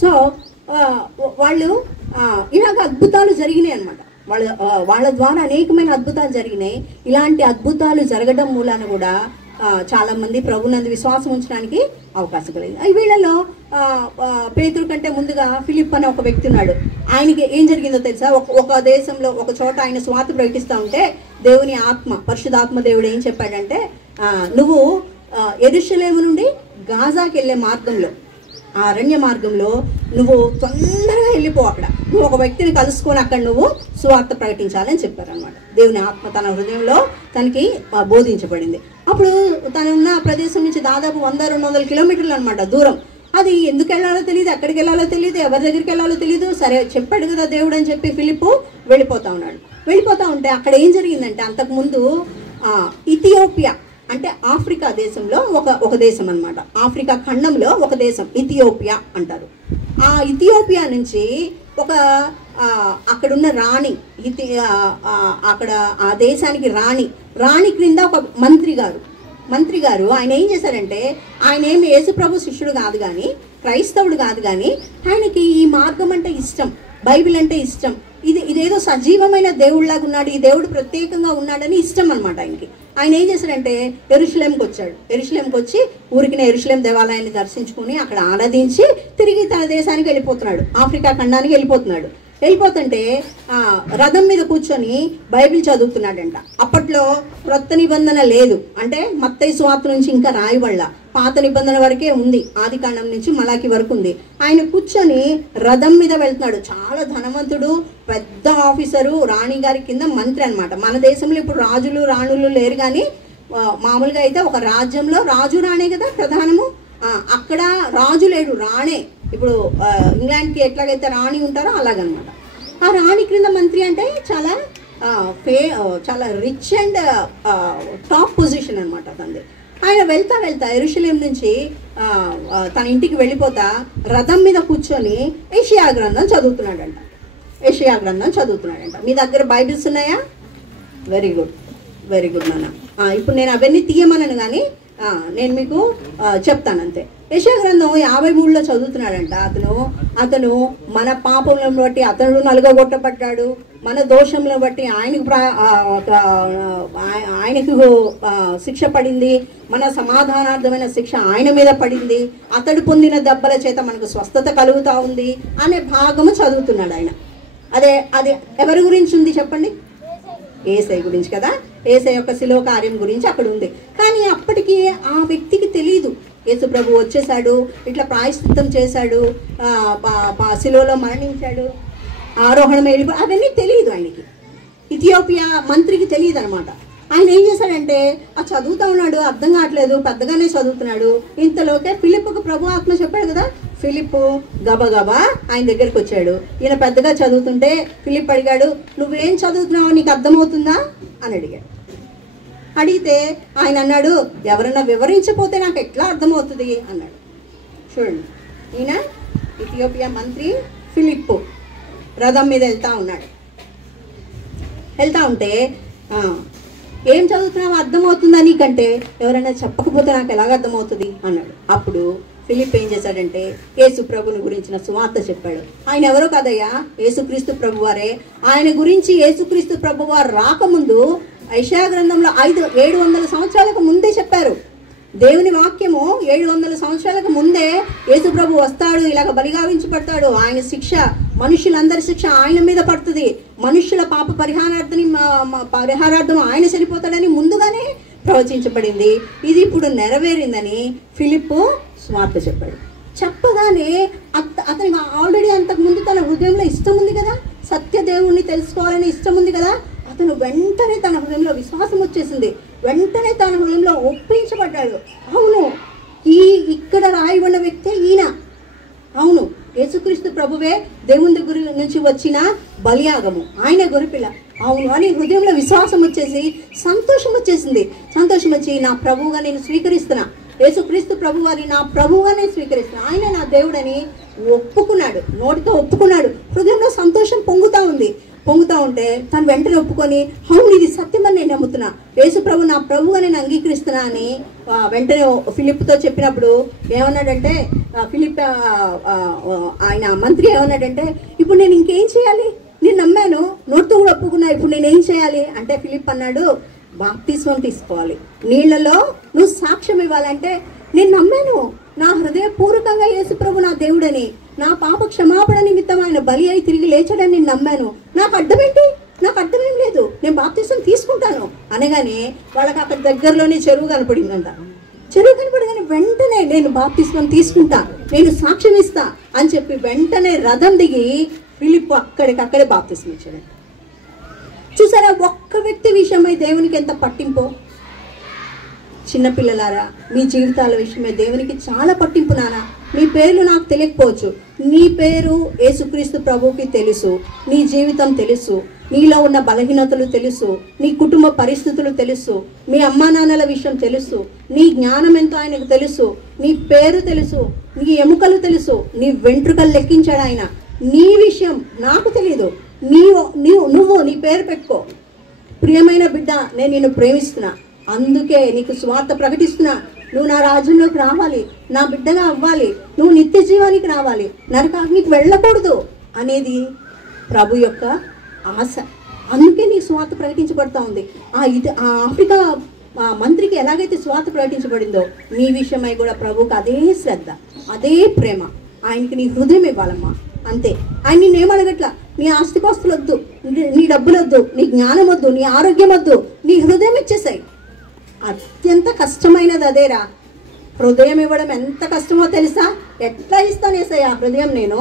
సో వాళ్ళు ఇలాగ అద్భుతాలు జరిగినాయి అనమాట. వాళ్ళ ద్వారా అనేకమైన అద్భుతాలు జరిగినాయి. ఇలాంటి అద్భుతాలు జరగడం మూలాన కూడా చాలా మంది ప్రభునందు విశ్వాసం ఉంచడానికి అవకాశం కలిగింది. వీళ్ళలో పేతురు కంటే ముందుగా ఫిలిప్ అనే ఒక వ్యక్తి ఉన్నాడు. ఆయనకి ఏం జరిగిందో తెలుసా? ఒక దేశంలో ఒక చోట ఆయన స్వార్థ ప్రకటిస్తూ ఉంటే దేవుని ఆత్మ, పరిశుద్ధాత్మ దేవుడు ఏం చెప్పాడంటే, నువ్వు యెరూషలేము నుండి గాజాకి వెళ్ళే మార్గంలో, ఆ అరణ్య మార్గంలో నువ్వు తొందరగా వెళ్ళిపో, అక్కడ నువ్వు ఒక వ్యక్తిని కలుసుకొని అక్కడ నువ్వు సువార్త ప్రకటించాలని చెప్పారనమాట. దేవుని ఆత్మ తన హృదయంలో తనకి బోధించబడింది. అప్పుడు తనున్న ప్రదేశం నుంచి దాదాపు 100-200 కిలోమీటర్లు అనమాట దూరం. అది ఎందుకు వెళ్ళాలో తెలియదు, ఎక్కడికి వెళ్ళాలో తెలియదు, ఎవరి దగ్గరికి వెళ్ళాలో తెలియదు. సరే చెప్పాడు కదా దేవుడు అని చెప్పి ఫిలిప్పు వెళ్ళిపోతా ఉన్నాడు. వెళ్ళిపోతా ఉంటే అక్కడ ఏం జరిగిందంటే, అంతకుముందు ఇథియోపియా అంటే ఆఫ్రికా దేశంలో ఒక దేశం అనమాట. ఆఫ్రికా ఖండంలో ఒక దేశం ఇథియోపియా అంటారు. ఆ ఇథియోపియా నుంచి అక్కడున్న రాణి, అక్కడ ఆ దేశానికి రాణి క్రింద ఒక మంత్రి గారు ఆయన ఏం చేశారంటే, ఆయన ఏమి యేసుప్రభు శిష్యుడు కాదు కానీ, క్రైస్తవుడు కాదు కానీ, ఆయనకి ఈ మార్గం అంటే ఇష్టం, బైబిల్ అంటే ఇష్టం. ఇదేదో సజీవమైన దేవుడిలాగా ఉన్నాడు, ఈ దేవుడు ప్రత్యేకంగా ఉన్నాడని ఇష్టం అనమాట ఆయనకి. ఆయన ఏం చేశాడంటే యెరూషలేముకి వచ్చాడు. యెరూషలేముకి వచ్చి ఊరికిన యెరూషలేం దేవాలయాన్ని దర్శించుకుని అక్కడ ఆరాధించి తిరిగి తన దేశానికి వెళ్ళిపోతున్నాడు, ఆఫ్రికా ఖండానికి వెళ్ళిపోతుంటే రథం మీద కూర్చొని బైబిల్ చదువుతున్నాడంట. అప్పట్లో క్రొత్త నిబంధన లేదు, అంటే మత్తయి సువార్త నుంచి ఇంకా రాయబడల, పాత నిబంధన వరకే ఉంది, ఆది కాండం నుంచి మలాకి వరకు ఉంది. ఆయన కూర్చొని రథం మీద వెళ్తున్నాడు. చాలా ధనవంతుడు, పెద్ద ఆఫీసరు, రాణి గారి కింద మంత్రి అనమాట. మన దేశంలో ఇప్పుడు రాజులు రాణులు లేరు కానీ మామూలుగా అయితే ఒక రాజ్యంలో రాజు రాణే కదా ప్రధానము. అక్కడ రాజు లేడు, రాణే. ఇప్పుడు ఇంగ్లాండ్కి ఎట్లాగైతే రాణి ఉంటారో అలాగనమాట. ఆ రాణి క్రింద మంత్రి అంటే చాలా రిచ్ అండ్ టాప్ పొజిషన్ అనమాట తనది. ఆయన వెళ్తా వెళ్తా యెరూషలేం నుంచి తన ఇంటికి వెళ్ళిపోతా రథం మీద కూర్చొని యెషయా గ్రంథం చదువుతున్నాడంట. యెషయా గ్రంథం చదువుతున్నాడంట. మీ దగ్గర బైబిల్స్ ఉన్నాయా? వెరీ గుడ్, వెరీ గుడ్ నాన్న. ఇప్పుడు నేను అవన్నీ తీయమనను కానీ నేను మీకు చెప్తాను అంతే. యెషయా గ్రంథం 53లో చదువుతున్నాడంట. అతను మన పాపములను బట్టి అతను నలుగగొట్టబడ్డాడు, మన దోషంలో బట్టి ఆయనకు శిక్ష పడింది, మన సమాధానార్థమైన శిక్ష ఆయన మీద పడింది, అతడు పొందిన దెబ్బల చేత మనకు స్వస్థత కలుగుతూ ఉంది అనే భాగము చదువుతున్నాడు ఆయన. అదే ఎవరి గురించి ఉంది చెప్పండి? యేసయ్య గురించి కదా. యేసయ్య యొక్క శిలువ కార్యం గురించి అక్కడ ఉంది. కానీ అప్పటికి ఆ వ్యక్తికి తెలియదు యేసు ప్రభు వచ్చేసాడు, ఇట్లా ప్రాయశ్చిత్తం చేశాడు, శిలువలో మరణించాడు, ఆరోహణం వెళ్ళిపో, అవన్నీ తెలియదు ఆయనకి. ఇథియోపియా మంత్రికి తెలియదు అనమాట. ఆయన ఏం చేశాడంటే చదువుతూ ఉన్నాడు, అర్థం కావట్లేదు, పెద్దగానే చదువుతున్నాడు. ఇంతలోకే ఫిలిప్పుకు ప్రభు ఆత్మ చెప్పాడు కదా. ఫిలిప్పు గబగబా ఆయన దగ్గరికి వచ్చాడు. ఈయన పెద్దగా చదువుతుంటే ఫిలిప్ అడిగాడు, నువ్వేం చదువుతున్నావో నీకు అర్థమవుతుందా అని అడిగాడు. అడిగితే ఆయన అన్నాడు, ఎవరన్నా వివరించకపోతే నాకు ఎట్లా అర్థమవుతుంది అన్నాడు. చూడండి, ఈయన ఇథియోపియా మంత్రి ఫిలిప్పు రథం మీద వెళ్తా ఉన్నాడు. వెళ్తా ఉంటే ఏం చదువుతున్నావో అర్థమవుతుందా నీకంటే, ఎవరైనా చెప్పకపోతే నాకు ఎలాగ అర్థమవుతుంది అన్నాడు. అప్పుడు ఫిలిప్ ఏం చేశాడంటే యేసు ప్రభుని గురించిన సువార్త చెప్పాడు. ఆయన ఎవరో కాదయ్యా, యేసుక్రీస్తు ప్రభు వారే. ఆయన గురించి యేసుక్రీస్తు ప్రభు వారు రాకముందు యెషయా గ్రంథంలో 700 సంవత్సరాలకు ముందే చెప్పారు. దేవుని వాక్యము 700 సంవత్సరాలకు ముందే యేసు ప్రభు వస్తాడు, ఇలాగ బలిగావించబడతాడు, ఆయన శిక్ష మనుషులందరి శిక్ష ఆయన మీద పడుతుంది, మనుషుల పాప పరిహారార్థం ఆయన చనిపోతాడని ముందుగానే ప్రవచించబడింది. ఇది ఇప్పుడు నెరవేరిందని ఫిలిప్పు స్వార్థ చెప్పాడు. చెప్పగానే అతనికి ఆల్రెడీ అంతకుముందు తన హృదయంలో ఇష్టం ఉంది కదా, సత్యదేవుణ్ణి తెలుసుకోవాలని ఇష్టం ఉంది కదా. అతను వెంటనే తన హృదయంలో విశ్వాసం వచ్చేసింది, వెంటనే తన హృదయంలో ఒప్పించబడ్డాడు. అవును, ఇక్కడ రాయబడిన వ్యక్తే ఈయన, అవును యేసుక్రీస్తు ప్రభువే దేవుని దగ్గర నుంచి వచ్చిన బలియాగము, ఆయన గొర్రెపిల్ల, అవును అని హృదయంలో విశ్వాసం వచ్చేసి సంతోషం వచ్చేసింది. సంతోషం వచ్చి నా ప్రభువుగా నేను స్వీకరిస్తున్నా, యేసుక్రీస్తు ప్రభు వారిని నా ప్రభువుగా నేను స్వీకరిస్తున్నా, ఆయన నా దేవుడని ఒప్పుకున్నాడు, నోటితో ఒప్పుకున్నాడు. హృదయంలో సంతోషం పొంగుతా ఉంటే తను వెంటనే ఒప్పుకొని, అవును ఇది సత్యమని నేను నమ్ముతున్నా, యేసు ప్రభు నా ప్రభువుగా నేను అంగీకరిస్తున్నా అని వెంటనే ఫిలిప్తో చెప్పినప్పుడు ఏమన్నాడంటే ఫిలిప్ ఆయన మంత్రి ఏమన్నాడంటే, ఇప్పుడు నేను ఇంకేం చేయాలి, నేను నమ్మాను, నోటితో కూడా ఒప్పుకున్నా, ఇప్పుడు నేనేం చేయాలి అంటే ఫిలిప్ అన్నాడు, బాప్తిస్మం తీసుకోవాలి, నీళ్లలో నువ్వు సాక్ష్యం ఇవ్వాలంటే నేను నమ్మాను, నా హృదయపూర్వకంగా యేసు ప్రభు నా దేవుడని, నా పాప క్షమాపణ నిమిత్తం ఆయన బలి అయి తిరిగి లేచాడని నేను నమ్మాను, నాకు అడ్డమేంటి, నాకు అర్థమేం లేదు, నేను బాప్తిస్మం తీసుకుంటాను అనగానే వాళ్ళకి అక్కడ దగ్గరలోనే చెరువు కనపడిందంట. చెరువు కనపడగానే వెంటనే నేను బాప్తిస్మం తీసుకుంటా, నేను సాక్ష్యం ఇస్తా అని చెప్పి వెంటనే రథం దిగి ఫిలిప్ అక్కడికక్కడే బాప్తిస్మం ఇచ్చాడు. చూసారా, ఒక్క వ్యక్తి విషయమై దేవునికి ఎంత పట్టింపో. చిన్నపిల్లలారా, మీ జీవితాల విషయమే దేవునికి చాలా పట్టింపు నానా. మీ పేర్లు నాకు తెలియకపోవచ్చు, నీ పేరు యేసుక్రీస్తు ప్రభువుకి తెలుసు, నీ జీవితం తెలుసు, నీలో ఉన్న బలహీనతలు తెలుసు, నీ కుటుంబ పరిస్థితులు తెలుసు, మీ అమ్మా నాన్నల విషయం తెలుసు, నీ జ్ఞానం ఎంతో ఆయనకు తెలుసు, నీ పేరు తెలుసు, నీ ఎముకలు తెలుసు, నీ వెంట్రుకలు లెక్కించాడు ఆయన. నీ విషయం నాకు తెలియదు, నువ్వు నీ పేరు పెట్టుకో, ప్రియమైన బిడ్డ నేను నిన్ను ప్రేమిస్తున్నా, అందుకే నీకు స్వార్థ ప్రకటిస్తున్నా, నువ్వు నా రాజ్యంలోకి రావాలి, నా బిడ్డగా అవ్వాలి, నువ్వు నిత్య జీవానికి రావాలి, నరకాగ్నికి వెళ్ళకూడదు అనేది ప్రభు యొక్క ఆశ. అందుకే నీకు స్వార్థ ప్రకటించబడతా ఉంది. ఆ ఆఫ్రికా మంత్రికి ఎలాగైతే స్వార్థ ప్రకటించబడిందో నీ విషయమై కూడా ప్రభువుకి అదే శ్రద్ధ, అదే ప్రేమ. ఆయనకి నీ హృదయం ఇవ్వాలమ్మా, అంతే. ఆయన నిన్నేమడగట్లా, నీ ఆస్తిపాస్తులు వద్దు, నీ డబ్బులు వద్దు, నీ జ్ఞానం వద్దు, నీ ఆరోగ్యం వద్దు, నీ హృదయం ఇచ్చేసాయి. అత్యంత కష్టమైనది అదేరా, హృదయం ఇవ్వడం ఎంత కష్టమో తెలుసా? ఎట్లా ఇస్తాను ఏసయ్యా హృదయం? నేను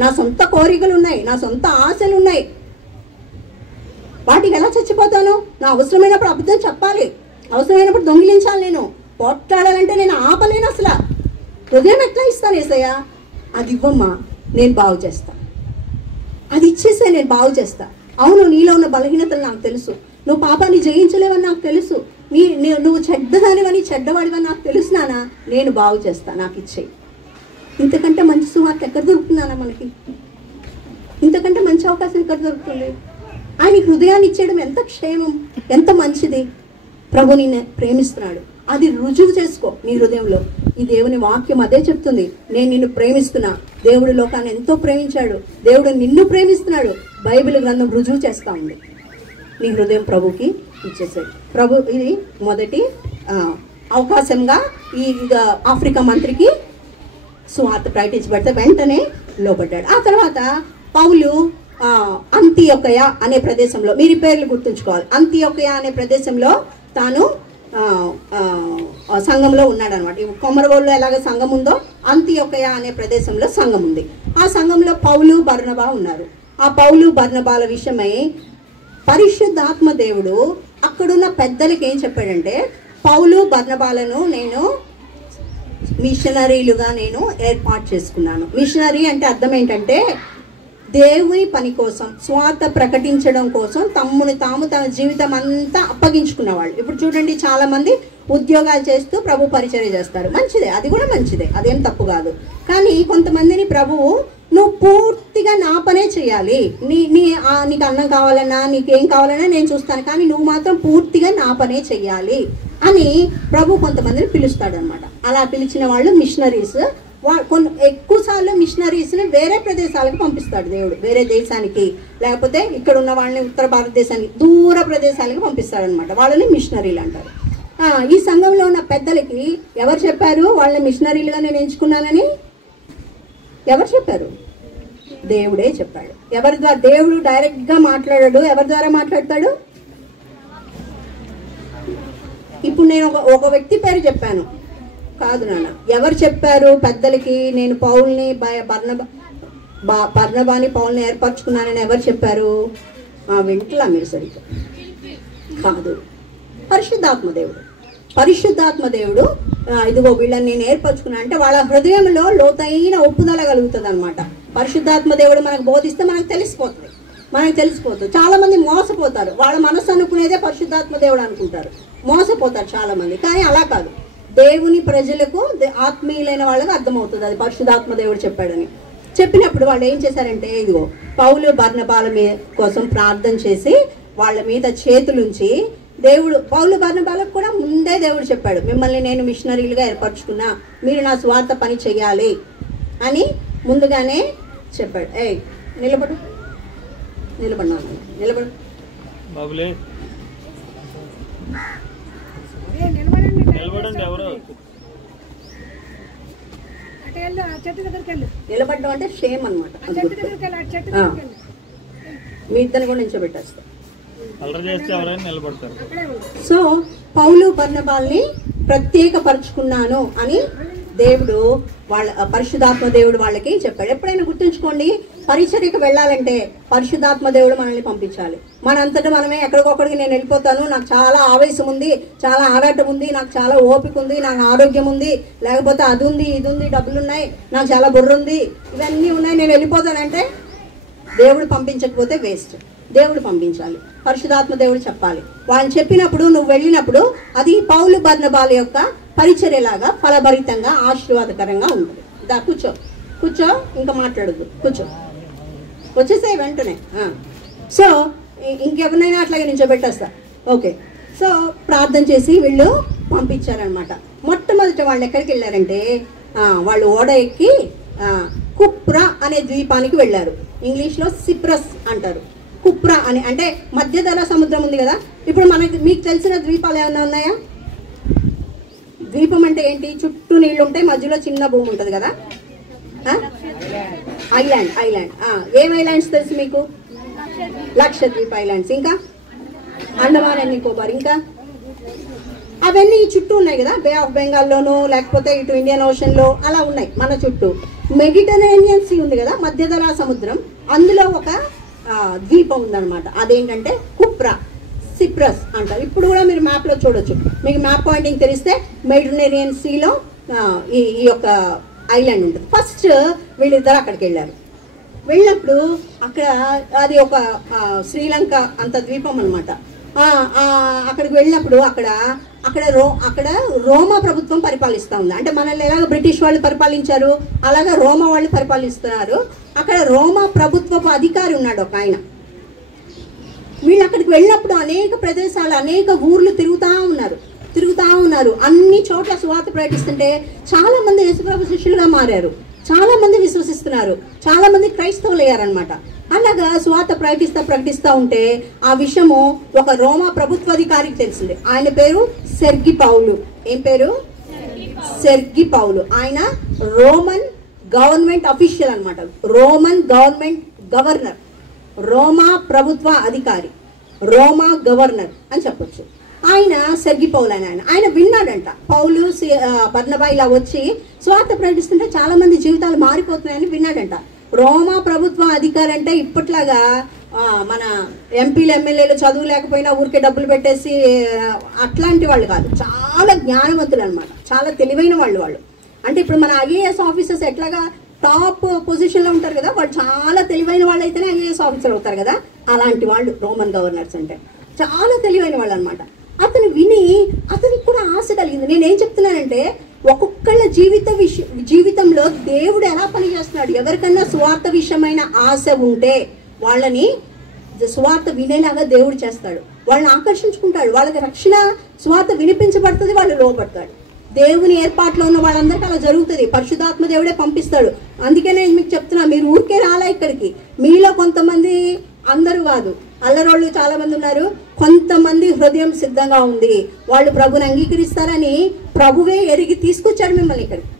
నా సొంత కోరికలు ఉన్నాయి, నా సొంత ఆశలు ఉన్నాయి, వాటికి ఎలా చచ్చిపోతాను? నా అవసరమైనప్పుడు అబద్ధం చెప్పాలి, అవసరమైనప్పుడు దొంగిలించాలి, నేను పోట్లాడాలంటే నేను ఆపలేను. అసలు హృదయం ఎట్లా ఇస్తాను ఏసయ్యా? అది ఇవ్వమ్మా, నేను బాగు చేస్తా, అది ఇచ్చేసే నేను బాగు చేస్తా. అవును, నీలో ఉన్న బలహీనతలు నాకు తెలుసు, నువ్వు పాపాన్ని జయించలేవని నాకు తెలుసు, నువ్వు చెడ్డదానివని చెడ్డవాడివని నాకు తెలుసునానా, నేను బాగు చేస్తా, నాకు ఇచ్చేయి. ఇంతకంటే మంచి సువార్త ఎక్కడ దొరుకుతుందానా మనకి? ఇంతకంటే మంచి అవకాశం ఎక్కడ దొరుకుతుంది? ఆయన హృదయాన్ని ఇచ్చేయడం ఎంత క్షేమం, ఎంత మంచిది. ప్రభు నిన్ను ప్రేమిస్తున్నాడు, అది రుజువు చేసుకో నీ హృదయంలో. ఈ దేవుని వాక్యం అదే చెప్తుంది, నేను నిన్ను ప్రేమిస్తున్నా. దేవుడు లోకాన్ని ఎంతో ప్రేమించాడు, దేవుడు నిన్ను ప్రేమిస్తున్నాడు. బైబిల్ గ్రంథం రుజువు చేస్తా ఉంది. నీ హృదయం ప్రభుకి ఇచ్చేసాడు. ప్రభు ఇది మొదటి అవకాశంగా ఈ ఆఫ్రికా మంత్రికి సువార్త ప్రకటించబడితే వెంటనే లోబడ్డాడు. ఆ తర్వాత పౌలు అంతియొకయ అనే ప్రదేశంలో, మీరు పేర్లు గుర్తుంచుకోవాలి, అంతియొకయ అనే ప్రదేశంలో తాను సంఘంలో ఉన్నాడు అనమాట. కొమరవోలులో ఎలాగ సంఘం ఉందో అంతియొకయ అనే ప్రదేశంలో సంఘం ఉంది. ఆ సంఘంలో పౌలు బర్నబా ఉన్నారు. ఆ పౌలు బర్నబాల విషయమై పరిశుద్ధాత్మ దేవుడు అక్కడున్న పెద్దలకి ఏం చెప్పాడంటే, పౌలు బర్నబాలను నేను మిషనరీలుగా నేను ఏర్పాటు చేసుకున్నాను. మిషనరీ అంటే అర్థం ఏంటంటే దేవుని పని కోసం, స్వార్థ ప్రకటించడం కోసం తమ్ముని తాము తన జీవితం అంతా అప్పగించుకున్న వాళ్ళు. ఇప్పుడు చూడండి, చాలా మంది ఉద్యోగాలు చేస్తూ ప్రభు పరిచర్య చేస్తారు, మంచిదే, అది కూడా మంచిదే, అదేం తప్పు కాదు. కానీ కొంతమందిని ప్రభువు నువ్వు పూర్తిగా నా పనే చేయాలి, నీకు అన్నం కావాలన్నా నీకేం కావాలన్నా నేను చూస్తాను, కానీ నువ్వు మాత్రం పూర్తిగా నా పనే చెయ్యాలి అని ప్రభు కొంతమందిని పిలుస్తాడు అనమాట. అలా పిలిచిన వాళ్ళు మిషనరీస్. ఎక్కువ సార్లు మిషనరీస్ని వేరే ప్రదేశాలకు పంపిస్తాడు దేవుడు, వేరే దేశానికి, లేకపోతే ఇక్కడ ఉన్న వాళ్ళని ఉత్తర భారతదేశానికి, దూర ప్రదేశాలకు పంపిస్తాడు అనమాట. వాళ్ళని మిషనరీలు అంటారు. ఈ సంఘంలో ఉన్న పెద్దలకి ఎవరు చెప్పారు వాళ్ళని మిషనరీలుగా నేను ఎంచుకున్నానని? ఎవరు చెప్పారు? దేవుడే చెప్పాడు. ఎవరి ద్వారా? దేవుడు డైరెక్ట్గా మాట్లాడాడు. ఎవరి ద్వారా మాట్లాడతాడు? ఇప్పుడు నేను ఒక వ్యక్తి పేరు చెప్పాను కాదు నాన్న, ఎవరు చెప్పారు పెద్దలకి నేను పౌల్ని బర్నబాని పౌల్ని ఏర్పరచుకున్నానని ఎవరు చెప్పారు? వింటలా మీరు సరిగ్గా? కాదు, పరిశుద్ధాత్మ దేవుడు. పరిశుద్ధాత్మ దేవుడు ఇదిగో వీళ్ళని నేను ఏర్పరచుకున్నా అంటే వాళ్ళ హృదయంలో లోతైన ఒప్పుదల కలుగుతుంది అనమాట. పరిశుద్ధాత్మ దేవుడు మనకు బోధిస్తే మనకు తెలిసిపోతుంది. చాలా మంది మోసపోతారు, వాళ్ళ మనసు అనుకునేదే పరిశుద్ధాత్మ దేవుడు అనుకుంటారు, మోసపోతారు చాలా మంది. కానీ అలా కాదు, దేవుని ప్రజలకు ఆత్మీయులైన వాళ్ళకి అర్థమవుతుంది అది పరిశుద్ధాత్మ దేవుడు చెప్పాడని. చెప్పినప్పుడు వాళ్ళు ఏం చేశారంటే, ఇదిగో పౌలు బర్నబాల కోసం ప్రార్థన చేసి వాళ్ళ మీద చేతులుంచి, దేవుడు పౌలు బర్నబాలకు కూడా ముందే దేవుడు చెప్పాడు, మిమ్మల్ని నేను మిషనరీలుగా ఏర్పరచుకున్నా, మీరు నా స్వార్థ పని చెయ్యాలి అని ముందుగానే చెప్పాడు. నిలబడు బాబులే, నిలబడ్డం అంటే షేమ్ అనమాట. మీ ఇద్దరిని కూడా నిల్చోబెట్టేస్తా. సో పౌలు బర్నబాల్ని ప్రత్యేకపరుచుకున్నాను అని దేవుడు పరిశుద్ధాత్మ దేవుడు వాళ్ళకి చెప్పాడు. ఎప్పుడైనా గుర్తుంచుకోండి, పరిచర్యకు వెళ్ళాలంటే పరిశుద్ధాత్మ దేవుడు మనల్ని పంపించాలి. మనంతటా మనమే ఎక్కడికొక్కడికి నేను వెళ్ళిపోతాను, నాకు చాలా ఆవేశం ఉంది, చాలా ఆరాటం ఉంది, నాకు చాలా ఓపిక ఉంది, నాకు ఆరోగ్యం ఉంది, లేకపోతే అది ఉంది, ఇది ఉంది, డబ్బులు ఉన్నాయి, నాకు చాలా బుర్ర ఉంది, ఇవన్నీ ఉన్నాయి, నేను వెళ్ళిపోతానంటే దేవుడు పంపించకపోతే వేస్ట్. దేవుడు పంపించాలి, పరిశుద్ధాత్మ దేవుడు చెప్పాలి. వాళ్ళు చెప్పినప్పుడు నువ్వు వెళ్ళినప్పుడు అది పౌలు బర్నబాల యొక్క పరిచర్యలాగా ఫలభరితంగా ఆశీర్వాదకరంగా ఉంటుంది. దా కూర్చో, ఇంకా మాట్లాడద్దు, కూర్చో, వచ్చేసే వెంటనే. సో ఇంకెవరినైనా అట్లాగే నిల్చోబెట్టేస్తా. ఓకే, సో ప్రార్థన చేసి వీళ్ళు పంపించారనమాట. మొట్టమొదటి వాళ్ళు ఎక్కడికి వెళ్ళారంటే, వాళ్ళు ఓడ ఎక్కి కుప్రా అనే ద్వీపానికి వెళ్ళారు. ఇంగ్లీష్లో సిప్రస్ అంటారు. కుప్రా అని అంటే మధ్యధరా సముద్రం ఉంది కదా. ఇప్పుడు మీకు తెలిసిన ద్వీపాలు ఏమైనా ఉన్నాయా? ద్వీపం అంటే ఏంటి? చుట్టూ నీళ్ళు ఉంటాయి, మధ్యలో చిన్న భూమి ఉంటుంది కదా. ఐలాండ్. ఏం ఐలాండ్స్ తెలుసు మీకు? లక్షద్వీప్ ఐలాండ్స్, ఇంకా అండమాన్ అండ్ నికోబార్, ఇంకా అవన్నీ చుట్టూ ఉన్నాయి కదా. బే ఆఫ్ బెంగాల్లోనూ లేకపోతే ఇటు ఇండియన్ ఓషన్లో అలా ఉన్నాయి మన చుట్టూ. మెడిటరేనియన్ సీ ఉంది కదా, మధ్యధరా సముద్రం, అందులో ఒక ద్వీపం ఉందన్నమాట. అదేంటంటే కుప్రా, సిప్రస్ అంటారు. ఇప్పుడు కూడా మీరు మ్యాప్లో చూడొచ్చు. మీకు మ్యాప్ పాయింటింగ్ తెలిస్తే మెడిటరేనియన్ సీలో ఈ యొక్క ఐలాండ్ ఉంటుంది. ఫస్ట్ వీళ్ళిద్దరు అక్కడికి వెళ్ళారు. వెళ్ళినప్పుడు అక్కడ అది ఒక శ్రీలంక అంత ద్వీపం అనమాట. అక్కడికి వెళ్ళినప్పుడు అక్కడ రోమా ప్రభుత్వం పరిపాలిస్తూ ఉంది. అంటే మనల్ని ఎలాగ బ్రిటిష్ వాళ్ళు పరిపాలించారు అలాగా రోమా వాళ్ళు పరిపాలిస్తున్నారు. అక్కడ రోమా ప్రభుత్వపు అధికారి ఉన్నాడు ఒక ఆయన. వీళ్ళు అక్కడికి వెళ్ళినప్పుడు అనేక ప్రదేశాలు అనేక ఊర్లు తిరుగుతూ ఉన్నారు. అన్ని చోట్ల సువార్త ప్రకటిస్తుంటే చాలా మంది యేసుప్రభు శిష్యులుగా మారారు, చాలా మంది విశ్వసిస్తున్నారు, చాలా మంది క్రైస్తవులు అయ్యారనమాట. అలాగా సువార్త ప్రకటిస్తూ ఉంటే ఆ విషయము ఒక రోమా ప్రభుత్వాధికారికి తెలిసింది. ఆయన పేరు సెర్గి పౌలు. ఏం పేరు? సెర్గి పౌలు. ఆయన రోమన్ గవర్నమెంట్ అఫీషియల్ అనమాట. రోమన్ గవర్నమెంట్ గవర్నర్, రోమా ప్రభుత్వ అధికారి, రోమా గవర్నర్ అని చెప్పొచ్చు. ఆయన సెర్గి పౌలు ఆయన విన్నాడంట పౌలు బర్నబా ఇలా వచ్చి స్వార్థ ప్రకటిస్తుంటే చాలా మంది జీవితాలు మారిపోతున్నాయని విన్నాడంట. రోమా ప్రభుత్వ అధికారి అంటే ఇప్పట్లాగా మన ఎంపీలు ఎమ్మెల్యేలు చదువు లేకపోయినా ఊరికే డబ్బులు పెట్టేసి అట్లాంటి వాళ్ళు కాదు, చాలా జ్ఞానవంతులు అనమాట, చాలా తెలివైన వాళ్ళు. అంటే ఇప్పుడు మన ఐఏఎస్ ఆఫీసర్స్ ఎట్లాగా టాప్ పొజిషన్లో ఉంటారు కదా, వాళ్ళు చాలా తెలివైన వాళ్ళు అయితేనే ఐఏఎస్ ఆఫీసర్ అవుతారు కదా, అలాంటి వాళ్ళు రోమన్ గవర్నర్స్ అంటే చాలా తెలివైన వాళ్ళు అనమాట. అతను విని అతనికి కూడా ఆశ కలిగింది. నేనేం చెప్తున్నానంటే ఒక్కొక్కళ్ళ జీవితంలో దేవుడు ఎలా పనిచేస్తున్నాడు. ఎవరికన్నా సువార్త విషయమైన ఆశ ఉంటే వాళ్ళని సువార్త వినేలాగా దేవుడు చేస్తాడు, వాళ్ళని ఆకర్షించుకుంటాడు, వాళ్ళకి రక్షణ సువార్త వినిపించబడుతుంది, వాళ్ళు లోపడతాడు. దేవుని ఏర్పాట్లో ఉన్న వాళ్ళందరికీ అలా జరుగుతుంది. పరిశుద్ధాత్మ దేవుడే పంపిస్తాడు. అందుకే నేను మీకు చెప్తున్నా, మీరు ఊరికే రాలే ఇక్కడికి. మీలో కొంతమంది, అందరూ కాదు, అల్లరోళ్ళు చాలా మంది ఉన్నారు, కొంతమంది హృదయం సిద్ధంగా ఉంది, వాళ్ళు ప్రభుని అంగీకరిస్తారని ప్రభువే ఎరిగి తీసుకొచ్చాడు మిమ్మల్ని ఇక్కడికి.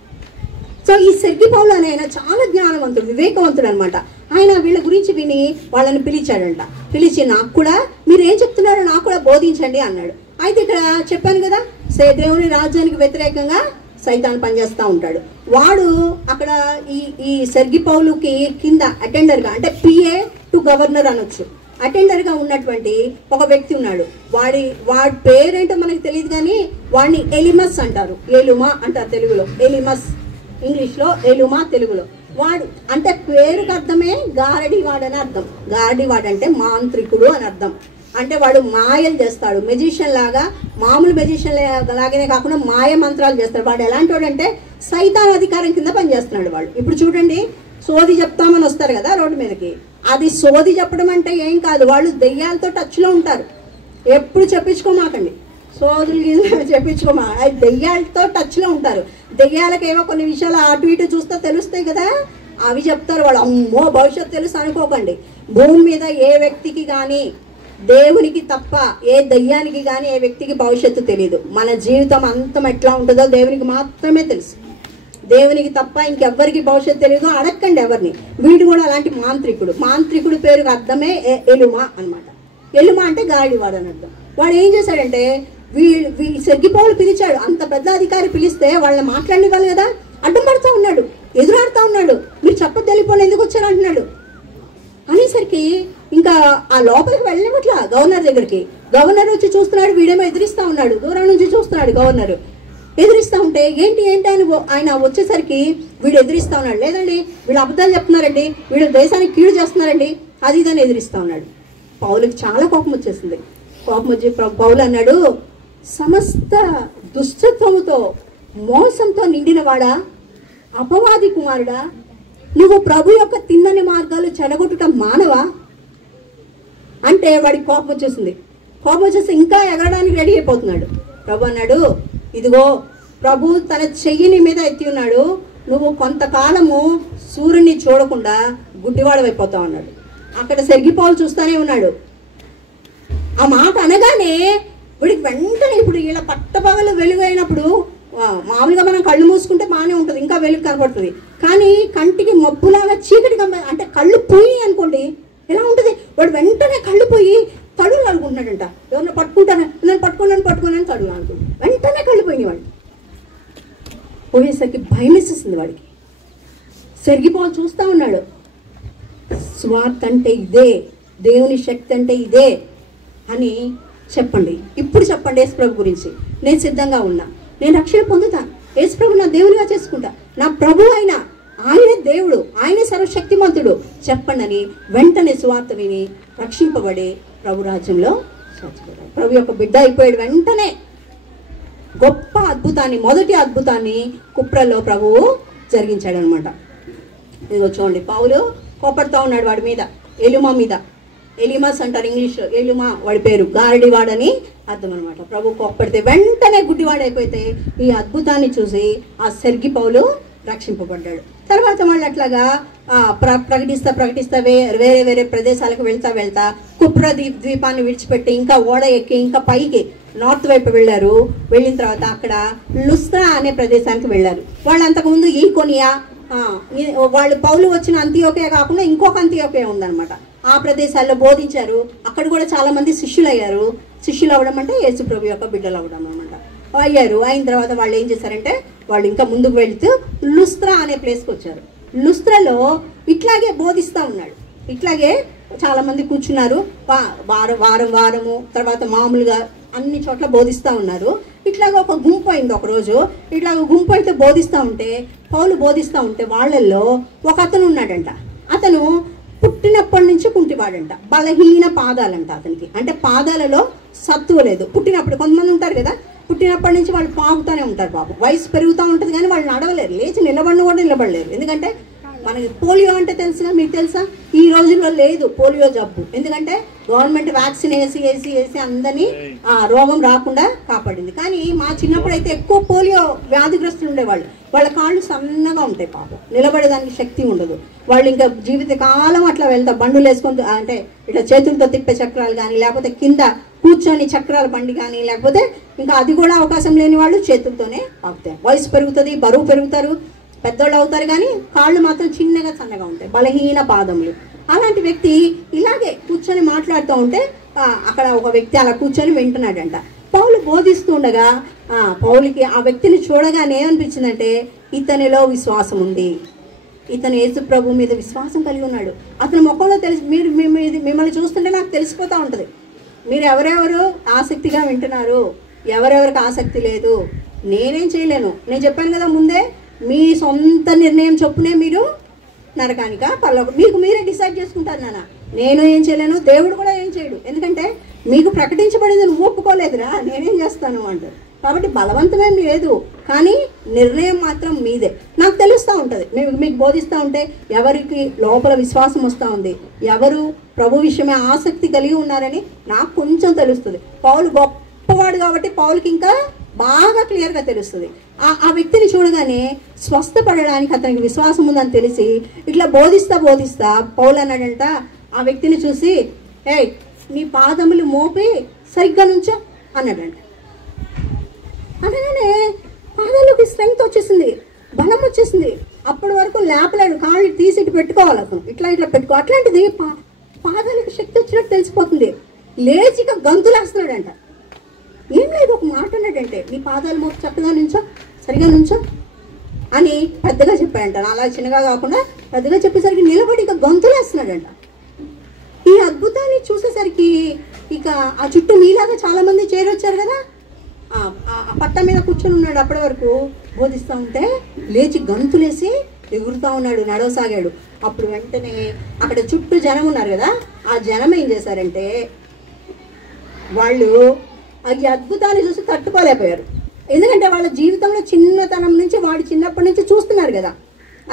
సో ఈ సెర్గి పౌలు అనే ఆయన చాలా జ్ఞానవంతుడు, వివేకవంతుడు అనమాట. ఆయన వీళ్ళ గురించి విని వాళ్ళని పిలిచాడంట. పిలిచి నాకు కూడా మీరేం చెప్తున్నారో నాకు కూడా బోధించండి అన్నాడు. అయితే ఇక్కడ చెప్పాను కదా, దేవుని రాజ్యానికి వ్యతిరేకంగా సైతాన్ పనిచేస్తూ ఉంటాడు. వాడు అక్కడ ఈ సెర్గి పౌలుకి కింద అటెండర్గా, అంటే పిఏ టు గవర్నర్ అనొచ్చు, అటెండర్గా ఉన్నటువంటి ఒక వ్యక్తి ఉన్నాడు. వాడి పేరేంటో మనకు తెలియదు కానీ వాడిని ఎలిమస్ అంటారు, ఏలుమా అంటారు తెలుగులో, ఎలిమస్ ఇంగ్లీష్లో, ఏలుమా తెలుగులో. వాడు అంటే పేరుకి అర్థమే గారడివాడు అని అర్థం. గారడివాడు అంటే మాంత్రికుడు అని అర్థం. అంటే వాడు మాయలు చేస్తాడు, మెజిషియన్ లాగా, మామూలు మెజిషియన్ లాగానే కాకుండా మాయ మంత్రాలు చేస్తాడు. వాడు ఎలాంటి వాడు అంటే సైతాన్ అధికారం కింద పనిచేస్తున్నాడు వాడు. ఇప్పుడు చూడండి, సోది చెప్తామని వస్తారు కదా రోడ్డు మీదకి, అది సోది చెప్పడం అంటే ఏం కాదు, వాళ్ళు దెయ్యాలతో టచ్లో ఉంటారు. ఎప్పుడు చెప్పించుకోమాకండి, సోదులు చెప్పించుకోమా, అది దెయ్యాలతో టచ్లో ఉంటారు. దెయ్యాలకేమో కొన్ని విషయాలు అటు ఇటు చూస్తే తెలుస్తాయి కదా, అవి చెప్తారు వాళ్ళు. అమ్మో భవిష్యత్తు తెలుసు అనుకోకండి. భూమి మీద ఏ వ్యక్తికి కానీ, దేవునికి తప్ప ఏ దయ్యానికి కానీ ఏ వ్యక్తికి భవిష్యత్తు తెలియదు. మన జీవితం అంతం ఎట్లా ఉంటుందో దేవునికి మాత్రమే తెలుసు. దేవునికి తప్ప ఇంకెవ్వరికి భవిష్యత్తు తెలియదు, అడగండి ఎవరిని. వీడు కూడా అలాంటి మాంత్రికుడు పేరుకి అర్థమే ఎలుమా అనమాట. ఎలుమా అంటే గాడివాడు అని అర్థం. వాడు ఏం చేశాడంటే సెర్గి పౌలు పిలిచాడు, అంత పెద్ద అధికారి పిలిస్తే వాళ్ళని మాట్లాడనివ్వాలి కదా, అడ్డం పడుతూ ఉన్నాడు, ఎదురాడుతూ ఉన్నాడు. మీరు చెప్పదు వెళ్ళిపోయి ఎందుకు వచ్చారు అంటున్నాడు. అనేసరికి ఇంకా ఆ లోపలికి వెళ్ళినట్లా గవర్నర్ దగ్గరికి. గవర్నర్ వచ్చి చూస్తున్నాడు, వీడేమో ఎదిరిస్తా ఉన్నాడు, దూరం నుంచి చూస్తున్నాడు. గవర్నర్ ఎదిరిస్తా ఉంటే ఏంటి అని ఆయన వచ్చేసరికి వీడు ఎదిరిస్తా ఉన్నాడు. లేదండి వీళ్ళు అబద్ధాలు చెప్తున్నారండి, వీళ్ళు దేశానికి కీడు చేస్తున్నారండి, అది ఇదని ఎదిరిస్తా ఉన్నాడు. పౌలుకి చాలా కోపం వచ్చేసింది. కోపం వచ్చి పౌలు అన్నాడు, సమస్త దుష్టత్వముతో మోసంతో నిండినవాడా, అపవాది కుమారుడా, నువ్వు ప్రభు యొక్క తిన్నని మార్గాలు చెడగొట్టుట మానవా అంటే వాడికి కోపం వచ్చేసింది. కోపం వచ్చేసి ఇంకా ఎగరడానికి రెడీ అయిపోతున్నాడు. ప్రభు అన్నాడు, ఇదిగో ప్రభు తన చెయ్యిని మీద ఎత్తి ఉన్నాడు, నువ్వు కొంతకాలము సూర్యుని చూడకుండా గుడ్డివాడమైపోతావు అన్నాడు. అక్కడ సెర్గి పౌలు చూస్తానే ఉన్నాడు. ఆ మాట అనగానే వీడికి వెంటనే, ఇప్పుడు ఇలా పట్టపగలు వెలుగు అయినప్పుడు మామూలుగా మనం కళ్ళు మూసుకుంటే బాగానే ఉంటుంది, ఇంకా వెలుగు కనపడుతుంది. కానీ కంటికి మబ్బులాగా చీకటిగా, అంటే కళ్ళు పోయి అనుకోండి ఎలా ఉంటుంది. వాడు వెంటనే కళ్ళు పోయి తడులు అనుకుంటున్నాడంట. ఎవరిని పట్టుకుంటాను, నన్ను పట్టుకున్నాను తడులు అనుకుంటాడు. వెంటనే కళ్ళు పోయినాయి వాడికి. పోయేసరికి భయం వేసేసింది వాడికి. సెర్గి పౌలు చూస్తూ ఉన్నాడు. స్వార్థ అంటే ఇదే, దేవుని శక్తి అంటే ఇదే అని చెప్పండి. ఇప్పుడు చెప్పండి యేసుప్రభు గురించి. నేను సిద్ధంగా ఉన్నా, నేను రక్షణ పొందుతాను, యేసుప్రభు నా దేవునిగా చేసుకుంటా, నా ప్రభు అయినా ఆయనే దేవుడు, ఆయనే సర్వశక్తిమంతుడు చెప్పండి అని వెంటనే సువార్త విని రక్షింపబడే ప్రభు రాజ్యంలో చచ్చిపోతాడు. ప్రభు యొక్క బిడ్డ అయిపోయాడు. వెంటనే గొప్ప అద్భుతాన్ని, మొదటి అద్భుతాన్ని కుప్రలో ప్రభువు జరిగించాడు అనమాట. ఇదిగో చూడండి, పౌలు కోపడుతూ ఉన్నాడు వాడి మీద, ఎలుమా మీద. ఎలిమాస్ అంటారు ఇంగ్లీష్, ఎలుమా వాడి పేరు, గారడివాడని అర్థం అనమాట. ప్రభు కోపడితే వెంటనే గుడ్డివాడైపోతే ఈ అద్భుతాన్ని చూసి ఆ సెర్గి పౌలు రక్షింపబడ్డాడు. తర్వాత వాళ్ళు అట్లాగా ప్రకటిస్తా వేరే వేరే ప్రదేశాలకు వెళ్తా కుప్ర ద్వీపాన్ని విడిచిపెట్టి ఇంకా ఓడ ఎక్కి ఇంకా పైకి నార్త్ వైపు వెళ్ళారు. వెళ్ళిన తర్వాత అక్కడ లుస్త్రా అనే ప్రదేశానికి వెళ్ళారు. వాళ్ళు అంతకుముందు ఈకొనియా, వాళ్ళు పౌలు వచ్చిన అంతియోకియా కాకుండా ఇంకొక అంతియోకియా ఉందన్నమాట. ఆ ప్రదేశాల్లో బోధించారు. అక్కడ కూడా చాలా మంది శిష్యులు అయ్యారు. శిష్యులు అవ్వడం అంటే యేసు ప్రభు యొక్క బిడ్డలు అవ్వడం అనమాట. అయ్యారు. అయిన తర్వాత వాళ్ళు ఏం చేశారంటే వాళ్ళు ఇంకా ముందుకు వెళుతూ లుస్త్రా అనే ప్లేస్కి వచ్చారు. లుస్త్రాలో ఇట్లాగే బోధిస్తూ ఉన్నాడు. ఇట్లాగే చాలా మంది కూర్చున్నారు. వారము తర్వాత మామూలుగా అన్ని చోట్ల బోధిస్తూ ఉన్నారు. ఇట్లాగ ఒక గుంపు అయింది ఒకరోజు. ఇట్లాగ గుంపు అయితే బోధిస్తూ ఉంటే, పౌలు బోధిస్తూ ఉంటే వాళ్ళల్లో ఒక అతను ఉన్నాడంట. అతను పుట్టినప్పటి నుంచి కుంటివాడంట. బలహీన పాదాలంట అతనికి. అంటే పాదాలలో సత్తువ లేదు. పుట్టినప్పుడు కొంతమంది ఉంటారు కదా, పుట్టినప్పటి నుంచి వాళ్ళు పాకుతూనే ఉంటారు. పాపం వయసు పెరుగుతూ ఉంటుంది కానీ వాళ్ళు నడవలేరు, లేచి నిలబడిన కూడా నిలబడలేరు. ఎందుకంటే మనకి పోలియో అంటే తెలుసుగా, మీకు తెలుసా? ఈ రోజుల్లో లేదు పోలియో జబ్బు. ఎందుకంటే గవర్నమెంట్ వ్యాక్సిన్ వేసి అందరినీ ఆ రోగం రాకుండా కాపాడింది. కానీ మా చిన్నప్పుడు అయితే ఎక్కువ పోలియో వ్యాధిగ్రస్తులు ఉండేవాళ్ళు. వాళ్ళ కాళ్ళు సన్నగా ఉంటాయి, పాపం నిలబడేదానికి శక్తి ఉండదు. వాళ్ళు ఇంకా జీవితకాలం అట్లా వెళ్తారు. బండులు వేసుకొని, అంటే ఇట్లా చేతులతో తిప్పే చక్రాలు కానీ, లేకపోతే కింద కూర్చొని చక్రాల బండి కానీ, లేకపోతే ఇంకా అది కూడా అవకాశం లేని వాళ్ళు చేతులతోనే ఆగుతాయి. వయసు పెరుగుతుంది, బరువు పెరుగుతారు, పెద్దోళ్ళు అవుతారు, కానీ కాళ్ళు మాత్రం చిన్నగా సన్నగా ఉంటాయి, బలహీన పాదములు. అలాంటి వ్యక్తి ఇలాగే కూర్చొని మాట్లాడుతూ ఉంటే అక్కడ ఒక వ్యక్తి అలా కూర్చొని వింటున్నాడంట. పౌలు బోధిస్తూ ఉండగా పౌలుకి ఆ వ్యక్తిని చూడగానే ఏమనిపించిందంటే, ఇతనిలో విశ్వాసం ఉంది, ఇతను యేసు ప్రభు మీద విశ్వాసం కలిగి ఉన్నాడు. అతని ముఖంలో మిమ్మల్ని చూస్తుంటే నాకు తెలిసిపోతూ ఉంటుంది, మీరు ఎవరెవరు ఆసక్తిగా వింటున్నారు, ఎవరెవరికి ఆసక్తి లేదు. నేనేం చేయలేను. నేను చెప్పాను కదా ముందే, మీ సొంత నిర్ణయం చొప్పునే మీరు నరకానిక పరలోకం మీకు మీరే డిసైడ్ చేసుకుంటారు నాన్న. నేను ఏం చేయలేను, దేవుడు కూడా ఏం చేయడు. ఎందుకంటే మీకు ప్రకటించబడింది నువ్వు ఒప్పుకోలేదురా, నేనేం చేస్తాను అంటారు. కాబట్టి బలవంతమేం లేదు, కానీ నిర్ణయం మాత్రం మీదే. నాకు తెలుస్తూ ఉంటుంది, మీకు బోధిస్తూ ఉంటే ఎవరికి లోపల విశ్వాసం వస్తూ ఉంది, ఎవరు ప్రభు విషయమే ఆసక్తి కలిగి ఉన్నారని నాకు కొంచెం తెలుస్తుంది. పౌలు గొప్పవాడు కాబట్టి పౌలుకి ఇంకా బాగా క్లియర్గా తెలుస్తుంది. ఆ వ్యక్తిని చూడగానే స్వస్థపడడానికి అతనికి విశ్వాసం ఉందని తెలిసి ఇట్లా బోధిస్తా పౌలు అన్నాడంట ఆ వ్యక్తిని చూసి, ఏయ్ నీ పాదములు మోపి సరిగ్గా నుంచో అన్నాడంట. అనగానే పాదాలకు స్ట్రెంగ్త్ వచ్చేసింది, బలం వచ్చేసింది. అప్పటి వరకు లేపలేడు, కాళ్ళు తీసి ఇటు పెట్టుకోవాలి అతను, ఇట్లా పెట్టుకో. అట్లాంటిది పాదాలకు శక్తి వచ్చినట్టు తెలిసిపోతుంది. లేచిగా గంతులేస్తున్నాడంట. ఏం లేదు, ఒక మాట అన్నాడంటే, నీ పాదాలు మోపు చక్కగా నుంచో, సరిగా నుంచో అని పెద్దగా చెప్పాడంట. అలా చిన్నగా కాకుండా పెద్దగా చెప్పేసరికి నిలబడి ఇక గంతులేస్తున్నాడంట. ఈ అద్భుతాన్ని చూసేసరికి ఇక ఆ చుట్టూ నీలాగా చాలా మంది చేరొచ్చారు కదా, ఆ పట్ట మీద కూర్చొని ఉన్నాడు. అప్పటి వరకు బోధిస్తూ ఉంటే లేచి గంతులేసి ఎగురుతూ ఉన్నాడు, నడవసాగాడు. అప్పుడు వెంటనే అక్కడ చుట్టూ జనం ఉన్నారు కదా, ఆ జనం ఏం చేశారంటే వాళ్ళు ఈ అద్భుతాన్ని చూసి తట్టుకోలేకపోయారు. ఎందుకంటే వాళ్ళ జీవితంలో చిన్నతనం నుంచి వాడు చిన్నప్పటి నుంచి చూస్తున్నారు కదా,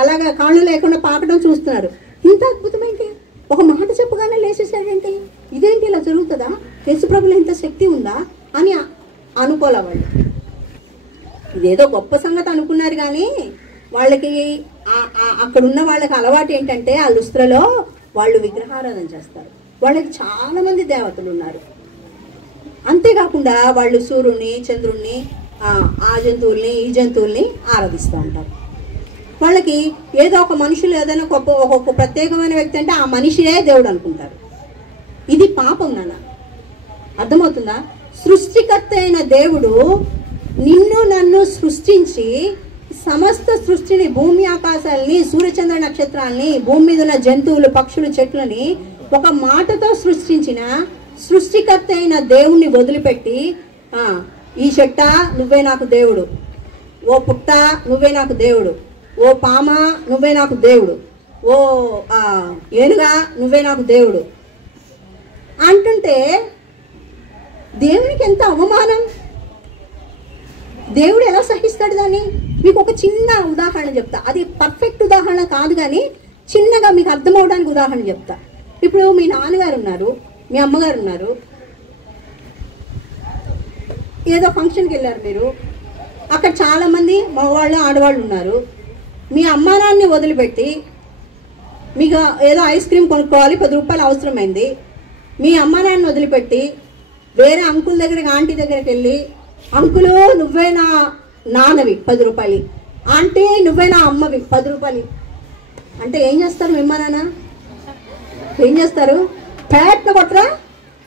అలాగా కాళ్ళు లేకుండా పాకడం చూస్తున్నారు. ఇంత అద్భుతం ఏంటి, ఒక మాట చెప్పగానే లేచేసాడేంటి, ఇదేంటి ఇలా జరుగుతుందా, యేసుప్రభులో ఇంత శక్తి ఉందా అని అనుకోలే వాళ్ళు. ఇదేదో గొప్ప సంగతి అనుకున్నారు. కానీ వాళ్ళకి అక్కడున్న వాళ్ళకి అలవాటు ఏంటంటే, ఆ లుస్త్రలో వాళ్ళు విగ్రహారాధన చేస్తారు. వాళ్ళకి చాలా మంది దేవతలు ఉన్నారు. అంతేకాకుండా వాళ్ళు సూర్యుడిని, చంద్రుణ్ణి, ఆ జంతువుల్ని, ఈ జంతువుల్ని ఆరాధిస్తూ ఉంటారు. వాళ్ళకి ఏదో ఒక మనుషులు ఏదైనా ఒక్కొక్క ప్రత్యేకమైన వ్యక్తి అంటే ఆ మనిషియే దేవుడు అనుకుంటారు. ఇది పాపం నాన్న, అర్థమవుతుందా? సృష్టికర్త అయిన దేవుడు నిన్ను నన్ను సృష్టించి సమస్త సృష్టిని, భూమి ఆకాశాలని, సూర్యచంద్ర నక్షత్రాలని, భూమి మీద ఉన్న జంతువులు, పక్షులు, చెట్లని ఒక మాటతో సృష్టించిన సృష్టికర్త అయిన దేవుణ్ణి వదిలిపెట్టి, ఈ చెట్ట నువ్వే నాకు దేవుడు, ఓ పుట్ట నువ్వే నాకు దేవుడు, ఓ పామ నువ్వే నాకు దేవుడు, ఓ ఏనుగా నువ్వే నాకు దేవుడు అంటుంటే దేవునికి ఎంత అవమానం. దేవుడు ఎలా సహిస్తాడు దాన్ని? మీకు ఒక చిన్న ఉదాహరణ చెప్తా. అది పర్ఫెక్ట్ ఉదాహరణ కాదు, కానీ చిన్నగా మీకు అర్థమవడానికి ఉదాహరణ చెప్తా. ఇప్పుడు మీ నాన్నగారు ఉన్నారు, మీ అమ్మగారు ఉన్నారు, ఏదో ఫంక్షన్కి వెళ్ళారు మీరు. అక్కడ చాలామంది మగవాళ్ళు ఆడవాళ్ళు ఉన్నారు. మీ అమ్మా నాన్నని వదిలిపెట్టి మీకు ఏదో ఐస్ క్రీమ్ కొనుక్కోవాలి, 10 రూపాయలు అవసరమైంది. మీ అమ్మా నాన్నని వదిలిపెట్టి వేరే అంకుల్ దగ్గరికి, ఆంటీ దగ్గరికి వెళ్ళి, అంకులు నువ్వే నా నాన్నవి 10 రూపాయలు, ఆంటీ నువ్వే నా అమ్మవి 10 రూపాయలు అంటే ఏం చేస్తారు? మీ అమ్మ నాన్న ఏం చేస్తారు? పేట్న కొట్టరా,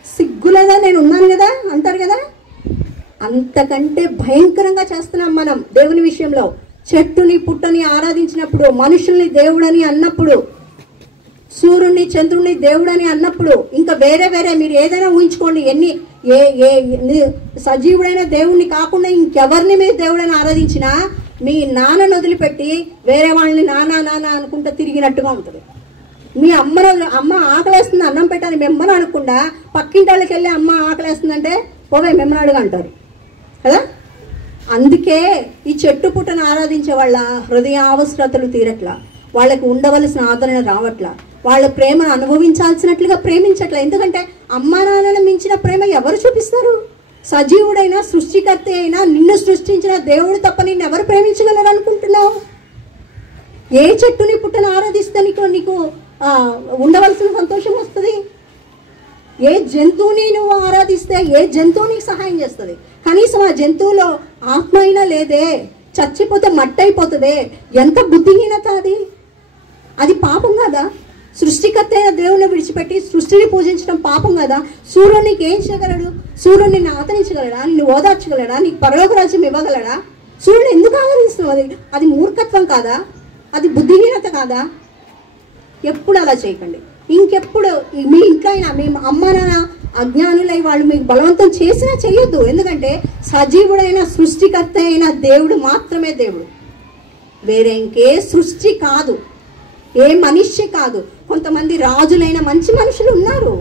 సిగ్గులేదా, నేను ఉన్నాను కదా అంటారు కదా. అంతకంటే భయంకరంగా చేస్తున్నాం మనం దేవుని విషయంలో. చెట్టుని పుట్టని ఆరాధించినప్పుడు, మనుషుల్ని దేవుడని అన్నప్పుడు, సూర్యుడిని చంద్రుడిని దేవుడని అన్నప్పుడు, ఇంకా వేరే వేరే మీరు ఏదైనా ఊహించుకోండి, ఎన్ని సజీవుడైన దేవుణ్ణి కాకుండా ఇంకెవరిని మీరు దేవుడని ఆరాధించినా మీ నాన్నను వదిలిపెట్టి వేరే వాళ్ళని నానా నానా అనుకుంటూ తిరిగినట్టుగా ఉంటుంది. మీ అమ్మ ఆకలేస్తుంది అన్నం పెట్టాలి మిమ్మల్ని అనకుండా పక్కింటి వాళ్ళకి వెళ్ళి అమ్మ ఆకలేస్తుందంటే పోవే మిమ్మల్ని అడుగు అంటారు కదా. అందుకే ఈ చెట్టు పుట్టను ఆరాధించే వాళ్ళ హృదయ అవసరతలు తీరట్లా, వాళ్ళకి ఉండవలసిన ఆదరణ రావట్లా, వాళ్ళ ప్రేమను అనుభవించాల్సినట్లుగా ప్రేమించట్లా. ఎందుకంటే అమ్మా నాన్నను మించిన ప్రేమ ఎవరు చూపిస్తారు? సజీవుడైనా సృష్టికర్త అయినా నిన్ను సృష్టించిన దేవుడు తప్ప నిన్ను ఎవరు ప్రేమించగలరు అనుకుంటున్నావు? ఏ చెట్టుని పుట్టను ఆరాధిస్తే నీకు ఉండవలసిన సంతోషం వస్తుంది? ఏ జంతువుని నువ్వు ఆరాధిస్తే ఏ జంతువు నీకు సహాయం చేస్తుంది? కనీసం ఆ జంతువులో ఆత్మ అయినా లేదే, చచ్చిపోతే మట్టి అయిపోతుంది. ఎంత బుద్ధిహీనత అది! అది పాపం కదా? సృష్టికర్త అయిన దేవుణ్ణి విడిచిపెట్టి సృష్టిని పూజించడం పాపం కదా? సూర్యుడు నీకు ఏం చేయగలడు? సూర్యుడు నిన్ను ఆదరించగలడా? నిన్ను ఓదార్చగలడా? నీకు పరలోక రాజ్యం ఇవ్వగలడా? సూర్యుడు ఎందుకు ఆదరిస్తున్నావు? అది మూర్ఖత్వం కాదా? అది బుద్ధిహీనత కాదా? ఎప్పుడు అలా చేయకండి. ఇంకెప్పుడు మీ ఇంట్లో అయినా మీ అమ్మ నాన్న అజ్ఞానులై వాళ్ళు మీకు బలవంతం చేసినా చేయొద్దు. ఎందుకంటే సజీవుడైన సృష్టికర్త అయిన దేవుడు మాత్రమే దేవుడు, వేరే ఇంకే సృష్టి కాదు, ఏ మనిషి కాదు. కొంతమంది రాజులైన మంచి మనుషులు ఉన్నారు,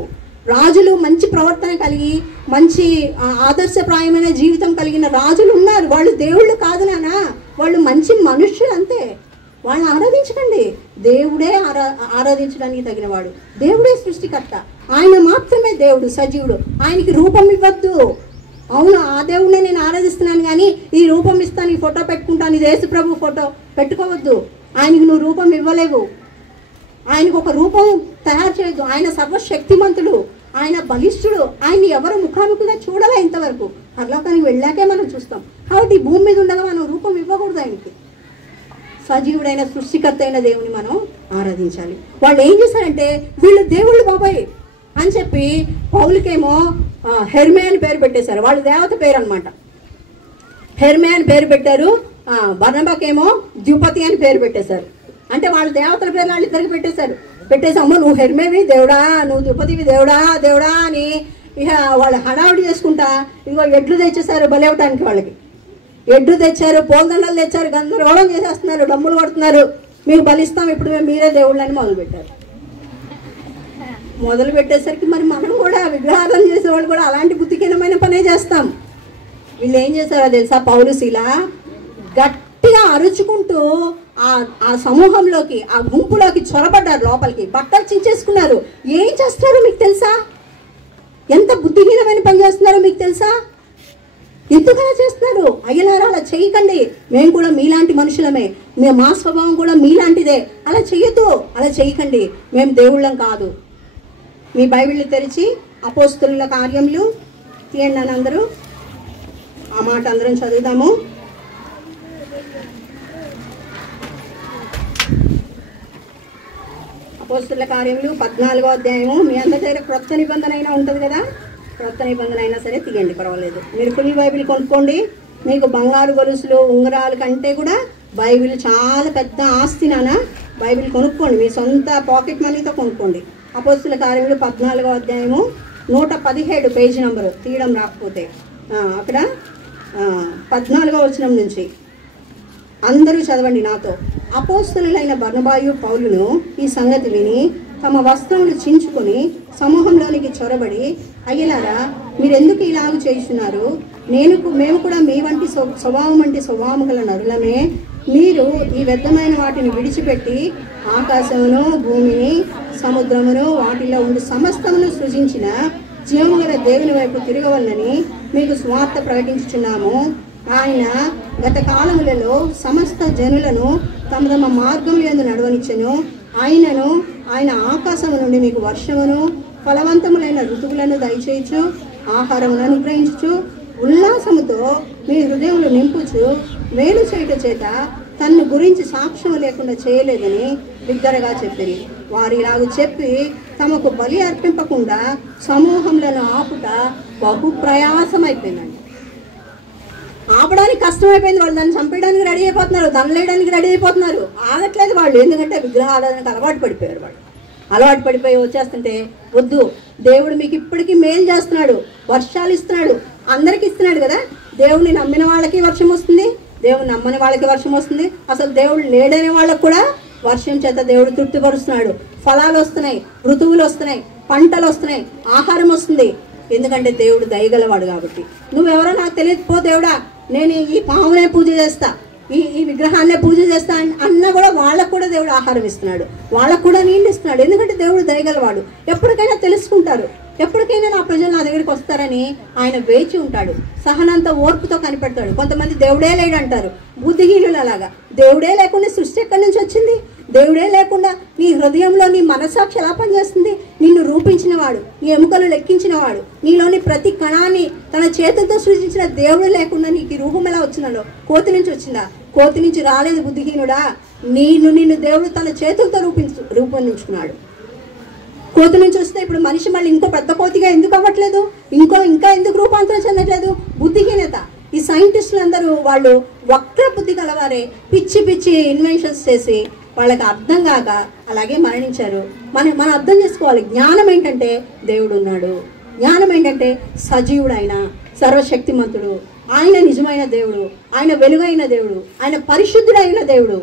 రాజులు మంచి ప్రవర్తన కలిగి మంచి ఆదర్శప్రాయమైన జీవితం కలిగిన రాజులు ఉన్నారు. వాళ్ళు దేవుళ్ళు కాదు నానా, వాళ్ళు మంచి మనుషులు అంతే. వాళ్ళని ఆరాధించకండి. దేవుడే ఆరాధించడానికి తగినవాడు, దేవుడే సృష్టికర్త, ఆయన మాత్రమే దేవుడు, సజీవుడు. ఆయనకి రూపం ఇవ్వద్దు. అవును, ఆ దేవుడినే నేను ఆరాధిస్తున్నాను కానీ ఈ రూపం ఇస్తాను, ఈ ఫోటో పెట్టుకుంటాను, ఇది యేసు ప్రభు ఫోటో పెట్టుకోవద్దు. ఆయనకి నువ్వు రూపం ఇవ్వలేవు, ఆయనకు ఒక రూపం తయారు చేయొద్దు. ఆయన సర్వశక్తిమంతుడు, ఆయన బలిష్ఠుడు. ఆయన్ని ఎవరు ముఖాముఖిగా చూడాలా ఇంతవరకు? పరలోకానికి వెళ్ళాకే మనం చూస్తాం. కాబట్టి ఈ భూమి మీద ఉండగా మనం రూపం ఇవ్వకూడదు ఆయనకి. సజీవుడైన సృష్టికర్త అయిన దేవుని మనం ఆరాధించాలి. వాళ్ళు ఏం చేశారంటే వీళ్ళు దేవుళ్ళు బాబాయ్ అని చెప్పి పౌలుకేమో హెర్మే అని పేరు పెట్టేశారు. వాళ్ళు దేవత పేరు అనమాట, హెర్మే అని పేరు పెట్టారు. బర్నబాకేమో ద్యుపతి అని పేరు పెట్టేశారు. అంటే వాళ్ళ దేవతల పేరు వాళ్ళిద్దరికి పెట్టేసి అమ్మ నువ్వు హెర్మేవి దేవుడా, నువ్వు ద్యుపతివి దేవుడా దేవుడా అని ఇక వాళ్ళు హడావుడి చేసుకుంటా ఇదిగో ఎడ్లు తెచ్చేసారు బలేవటానికి. వాళ్ళకి ఎడ్లు తెచ్చారు, పోల్దండలు తెచ్చారు, గందరగోళం చేసేస్తున్నారు, డమ్ములు కొడుతున్నారు, మీరు బలిస్తాం ఇప్పుడు మేము మీరే దేవుళ్ళని మొదలుపెట్టారు. మొదలు పెట్టేసరికి మరి మనం కూడా విగ్రహారాధన చేసేవాళ్ళు కూడా అలాంటి బుద్ధిహీనమైన పనే చేస్తాం. వీళ్ళు ఏం చేశారో తెలుసా? పౌలుశీల గట్టిగా అరుచుకుంటూ ఆ సమూహంలోకి, ఆ గుంపులోకి చొరబడ్డారు, లోపలికి బట్టలు చించేసుకున్నారు. ఏం చేస్తున్నారో మీకు తెలుసా? ఎంత బుద్ధిహీనమైన పని చేస్తున్నారో మీకు తెలుసా? ఎందుకు అలా చేస్తున్నారు? అయ్యలారా అలా చేయకండి, మేము కూడా మీలాంటి మనుషులమే, మా స్వభావం కూడా మీలాంటిదే, అలా చెయ్యొద్దు, అలా చేయకండి, మేము దేవుళ్ళం కాదు. మీ బైబిల్ తెరిచి అపోస్తలుల కార్యములు తీయండి అని అందరూ ఆ మాట అందరం చదువుదాము. అపోస్తలుల కార్యములు 14వ అధ్యాయము. మీ అందరి దగ్గర క్రొత్త నిబంధన అయినా ఉంటుంది కదా, క్రొత్త నిబంధన అయినా సరే తీయండి, పర్వాలేదు. మీరు ఫుల్ బైబిల్ కొనుక్కోండి. మీకు బంగారు గొలుసులు ఉంగరాల కంటే కూడా బైబిల్ చాలా పెద్ద ఆస్తి నానా. బైబిల్ కొనుక్కోండి, మీ సొంత పాకెట్ మనీతో కొనుక్కోండి. అపోస్తలుల కార్యములు 14వ అధ్యాయము 117 పేజీ నంబరు, తీయడం రాకపోతే అక్కడ 14వ వచనం నుంచి అందరూ చదవండి నాతో. అపోస్తలులైన బర్నబాయు పౌలును ఈ సంగతి విని తమ వస్త్రములు చించుకొని సమూహంలోనికి చొరబడి, అయ్యలారా మీరు ఎందుకు ఇలాగ చేస్తున్నారు? మేము కూడా మీ వంటి స్వభావం గల నరులమే. మీరు ఈ వ్యర్థమైన వాటిని విడిచిపెట్టి ఆకాశమును, భూమిని, సముద్రమును, వాటిలో ఉండి సమస్తమును సృజించిన జీవము గల దేవుని వైపు తిరగవలనని మీకు సువార్త ప్రకటించుచున్నాము. ఆయన గత కాలములలో సమస్త జనులను తమ తమ మార్గముల యందు నడవనిచ్చెను. ఆయన ఆకాశము నుండి మీకు వర్షమును, ఫలవంతములైన ఋతువులను దయచేయచ్చు, ఆహారమును అనుగ్రహించు, ఉల్లాసముతో మీ హృదయములు నింపుచు, మేలు చేయట చేత తన్ను గురించి సాక్ష్యం లేకుండా చేయలేదని బిగ్గరగా చెప్పిరి. వారు ఇలాగ చెప్పి తమకు బలి అర్పింపకుండా సమూహములను ఆపుట బహు ప్రయాసమైపోయిందండి. ఆపడానికి కష్టమైపోయింది. వాళ్ళు దాన్ని చంపేయడానికి రెడీ అయిపోతున్నారు, దండలేయడానికి రెడీ అయిపోతున్నారు. ఆగట్లేదు వాళ్ళు, ఎందుకంటే విగ్రహారాధనకు అలవాటు పడిపోయారు. వాళ్ళు అలవాటు పడిపోయి వచ్చేస్తుంటే, వద్దు, దేవుడు మీకు ఇప్పటికీ మేలు చేస్తున్నాడు, వర్షాలు ఇస్తున్నాడు, అందరికి ఇస్తున్నాడు కదా. దేవుడిని నమ్మిన వాళ్ళకి వర్షం వస్తుంది, దేవుడిని నమ్మని వాళ్ళకి వర్షం వస్తుంది. అసలు దేవుడు లేడని వాళ్ళకు కూడా వర్షం చేత దేవుడు తృప్తిపరుస్తున్నాడు. ఫలాలు వస్తున్నాయి, ఋతువులు వస్తున్నాయి, పంటలు వస్తున్నాయి, ఆహారం వస్తుంది. ఎందుకంటే దేవుడు దయగలవాడు కాబట్టి. నువ్వెవరో నాకు తెలియదు, పో దేవుడా, నేను ఈ పావునే పూజ చేస్తా, ఈ విగ్రహాన్నే పూజ చేస్తా అన్నా కూడా వాళ్ళకు కూడా దేవుడు ఆహారం ఇస్తున్నాడు, వాళ్ళకు కూడా నీళ్ళు ఇస్తున్నాడు. ఎందుకంటే దేవుడు దయగలవాడు. ఎప్పటికైనా తెలుసుకుంటారు, ఎప్పటికైనా నా ప్రజలు నా దగ్గరికి వస్తారని ఆయన వేచి ఉంటాడు. సహనంతో ఓర్పుతో కనిపెడతాడు. కొంతమంది దేవుడే లేడు అంటారు, బుద్ధిహీనులు. అలాగా దేవుడే లేకుండా సృష్టి ఎక్కడి నుంచి వచ్చింది? దేవుడే లేకుండా నీ హృదయంలో నీ మనస్సాక్షి ఎలా పనిచేస్తుంది? నిన్ను రూపించిన వాడు, నీ ఎముకలు లెక్కించిన వాడు, నీలోని ప్రతి కణాన్ని తన చేతులతో సృష్టించిన దేవుడు లేకుండా నీకు ఈ రూపం ఎలా వచ్చినాలో? కోతి నుంచి వచ్చిందా? కోతి నుంచి రాలేదు బుద్ధిహీనుడా. నిన్ను దేవుడు తన చేతులతో రూపొందించుకున్నాడు. కోతి నుంచి వస్తే ఇప్పుడు మనిషి మళ్ళీ ఇంకో పెద్ద కోతిగా ఎందుకు అవ్వట్లేదు? ఇంకా ఎందుకు రూపాంతరం చెందట్లేదు? బుద్ధిహీనత. ఈ సైంటిస్టులు అందరూ వాళ్ళు వక్ర బుద్ధి గలవారే, పిచ్చి ఇన్వెన్షన్స్ చేసి వాళ్ళకి అర్థం కాక అలాగే మరణించారు. మనం అర్థం చేసుకోవాలి. జ్ఞానం ఏంటంటే దేవుడు ఉన్నాడు. జ్ఞానం ఏంటంటే సజీవుడు, ఆయన సర్వశక్తిమంతుడు, ఆయన నిజమైన దేవుడు, ఆయన వెలుగైన దేవుడు, ఆయన పరిశుద్ధుడైన దేవుడు,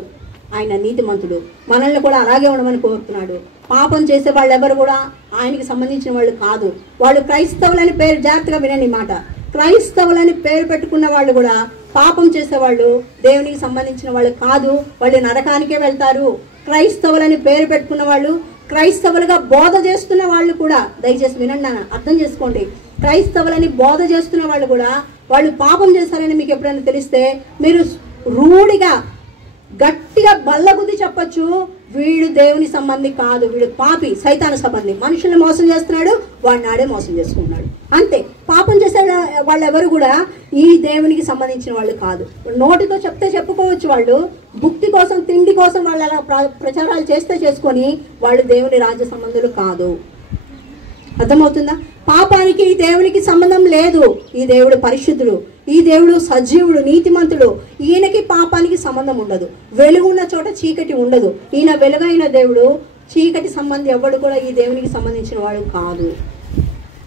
ఆయన నీతిమంతుడు. మనల్ని కూడా అలాగే ఉండమని కోరుతున్నాడు. పాపం చేసే వాళ్ళు ఎవరు కూడా ఆయనకి సంబంధించిన వాళ్ళు కాదు. వాళ్ళు క్రైస్తవులని పేరు, జాగ్రత్తగా వినండి మాట, క్రైస్తవులని పేరు పెట్టుకున్న వాళ్ళు కూడా పాపం చేసేవాళ్ళు, దేవునికి సంబంధించిన వాళ్ళు కాదు. వాళ్ళు నరకానికే వెళ్తారు. క్రైస్తవులని పేరు పెట్టుకున్న వాళ్ళు, క్రైస్తవులుగా బోధ చేస్తున్న వాళ్ళు కూడా, దయచేసి వినండి నాన్న, అర్థం చేసుకోండి. క్రైస్తవులని బోధ చేస్తున్న వాళ్ళు కూడా వాళ్ళు పాపం చేశారని మీకు ఎప్పుడైనా తెలిస్తే మీరు రూఢిగా గట్టిగా బల్లగుద్ది చెప్పచ్చు, వీడు దేవుని సంబంధి కాదు, వీడు పాపి, సైతాను సంబంధి, మనుషుల్ని మోసం చేస్తున్నాడు, వాడిని నాడే మోసం చేసుకున్నాడు. అంతే. పాపం చేసే వాళ్ళెవరు కూడా ఈ దేవునికి సంబంధించిన వాళ్ళు కాదు. నోటితో చెప్తే చెప్పుకోవచ్చు, వాళ్ళు భుక్తి కోసం, తిండి కోసం వాళ్ళు అలా ప్రచారాలు చేస్తే చేసుకొని వాళ్ళు దేవుని రాజ్య సంబంధులు కాదు. అర్థమవుతుందా? పాపానికి ఈ దేవునికి సంబంధం లేదు. ఈ దేవుడు పరిశుద్ధుడు, ఈ దేవుడు సజీవుడు, నీతిమంతుడు. ఈయనకి పాపానికి సంబంధం ఉండదు. వెలుగున్న చోట చీకటి ఉండదు. ఈయన వెలుగైన దేవుడు. చీకటి సంబంధి ఎవడు కూడా ఈ దేవునికి సంబంధించిన వాడు కాదు.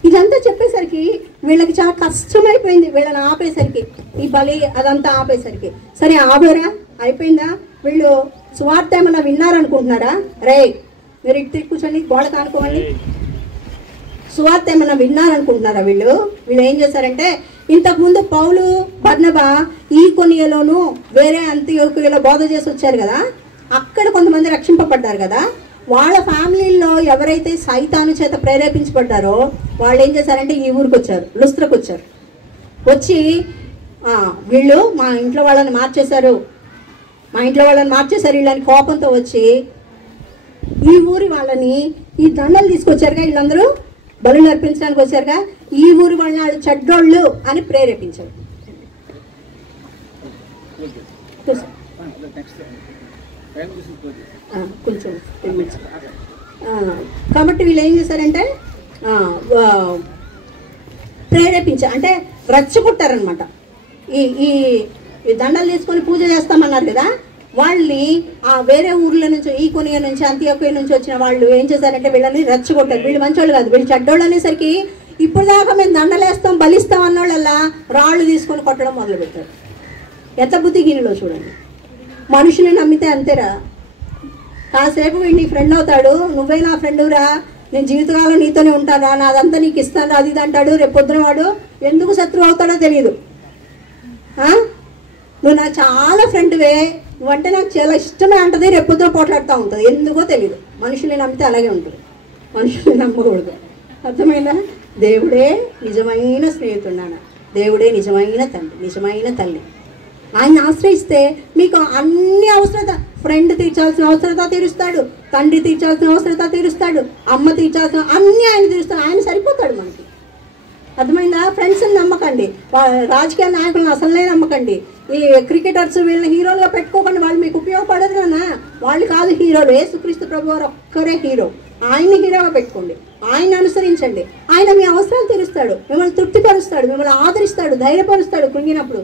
ఇదంతా చెప్పేసరికి వీళ్ళకి చాలా కష్టమైపోయింది. వీళ్ళని ఆపేసరికి, ఈ బలి అదంతా ఆపేసరికి. సరే ఆగోరా, అయిపోయిందా? వీళ్ళు సువార్త ఏమన్నా విన్నారనుకుంటున్నారా? రే, మీరు ఇటు కూర్చొని గోడ కానుకోవాలి. సువార్త ఏమన్నా విన్నారనుకుంటున్నారా? వీళ్ళు ఏం చేశారంటే, ఇంతకుముందు పౌలు, బర్నబా ఈ కొనియలోను వేరే అంత్యోకియలో బోధ చేసి వచ్చారు కదా, అక్కడ కొంతమంది రక్షింపబడ్డారు కదా. వాళ్ళ ఫ్యామిలీల్లో ఎవరైతే సైతాను చేత ప్రేరేపించబడ్డారో వాళ్ళు ఏం చేశారంటే ఈ ఊరికి వచ్చారు, లుస్త్రకు వచ్చారు. వచ్చి వీళ్ళు మా ఇంట్లో వాళ్ళని మార్చేశారు వీళ్ళని కోపంతో వచ్చి ఈ ఊరి వాళ్ళని, ఈ దండలు తీసుకొచ్చారుగా, వీళ్ళందరూ బలులు అర్పించడానికి వచ్చారుగా, ఈ ఊరి వాళ్ళని వాళ్ళు చెడ్డోళ్ళు అని ప్రేరేపించారు. కొంచెం కాబట్టి వీళ్ళు ఏం చేశారంటే ప్రేరేపించారు, అంటే రెచ్చగొట్టారనమాట. ఈ దండలు తీసుకొని పూజ చేస్తామన్నారు కదా, వాళ్ళని వేరే ఊర్ల నుంచి, ఈ కొనియ నుంచి, అంత్యోకియ నుంచి వచ్చిన వాళ్ళు ఏం చేశారంటే వీళ్ళని రెచ్చగొట్టారు. వీళ్ళు మంచోళ్ళు కాదు, వీళ్ళు చెడ్డోళ్ళు అనేసరికి ఇప్పుడు దాకా మేము దండలేస్తాం, బలిస్తాం అన్నోళ్ళల్లా రాళ్ళు తీసుకొని కొట్టడం మొదలుపెట్టారు. ఎంత బుద్ధిహీనులో చూడండి. మనుషుని నమ్మితే అంతేరా. కాసేపు వీడు నీ ఫ్రెండ్ అవుతాడు, నువ్వే నా ఫ్రెండురా, నేను జీవితకాలం నీతోనే ఉంటానా, నాదంతా నీకు ఇస్తాను అది ఇది అంటాడు. రేపు పొద్దున వాడు ఎందుకు శత్రువు అవుతాడో తెలియదు. నువ్వు నాకు చాలా ఫ్రెండ్వే, నువ్వంటే నాకు చాలా ఇష్టమే అంటది, రేపు పొద్దున పోట్లాడుతూ ఉంటుంది. ఎందుకో తెలియదు. మనుషుల్ని నమ్మితే అలాగే ఉంటుంది. మనుషుల్ని నమ్మకూడదు. అర్థమైందా? దేవుడే నిజమైన స్నేహితుడు నాన్న, దేవుడే నిజమైన తండ్రి, నిజమైన తల్లి. ఆయన ఆశ్రయిస్తే మీకు అన్ని అవసరత, ఫ్రెండ్ తీర్చాల్సిన అవసరత తీరుస్తాడు, తండ్రి తీర్చాల్సిన అవసరత తీరుస్తాడు, అమ్మ తీర్చాల్సిన అన్నీ ఆయన తీరుస్తాడు. ఆయన సరిపోతాడు మనకి. అర్థమైందా? ఫ్రెండ్స్ని నమ్మకండి, రాజకీయ నాయకులను అసలే నమ్మకండి. ఈ క్రికెటర్స్ వీళ్ళని హీరోలుగా పెట్టుకోకండి, వాళ్ళు మీకు ఉపయోగపడదు కదా. వాళ్ళు కాదు హీరోలు, యేసుక్రీస్తు ప్రభువారు ఒక్కరే హీరో. ఆయన్ని హీరోగా పెట్టుకోండి, ఆయన అనుసరించండి. ఆయన మీ అవసరాలు తీరుస్తాడు, మిమ్మల్ని తృప్తిపరుస్తాడు, మిమ్మల్ని ఆదరిస్తాడు, ధైర్యపరుస్తాడు. కృంగినప్పుడు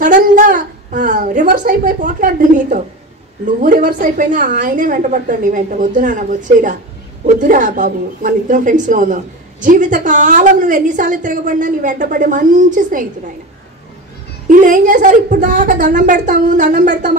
సడన్గా రివర్స్ అయిపోయి పోట్లాడు నీతో, నువ్వు రివర్స్ అయిపోయినా ఆయనే వెంటబడతాడు నీ వెంట. వద్దునా నాకు వచ్చేరా, వద్దురా బాబు, మన ఇద్దరం ఫ్రెండ్స్గా ఉందాం. జీవితకాలం నువ్వు ఎన్నిసార్లు తిరగబడినా నీ వెంటపడే మంచి స్నేహితుడు ఆయన. వీళ్ళు ఏం చేశారు? ఇప్పుడు దాకా దండం పెడతాము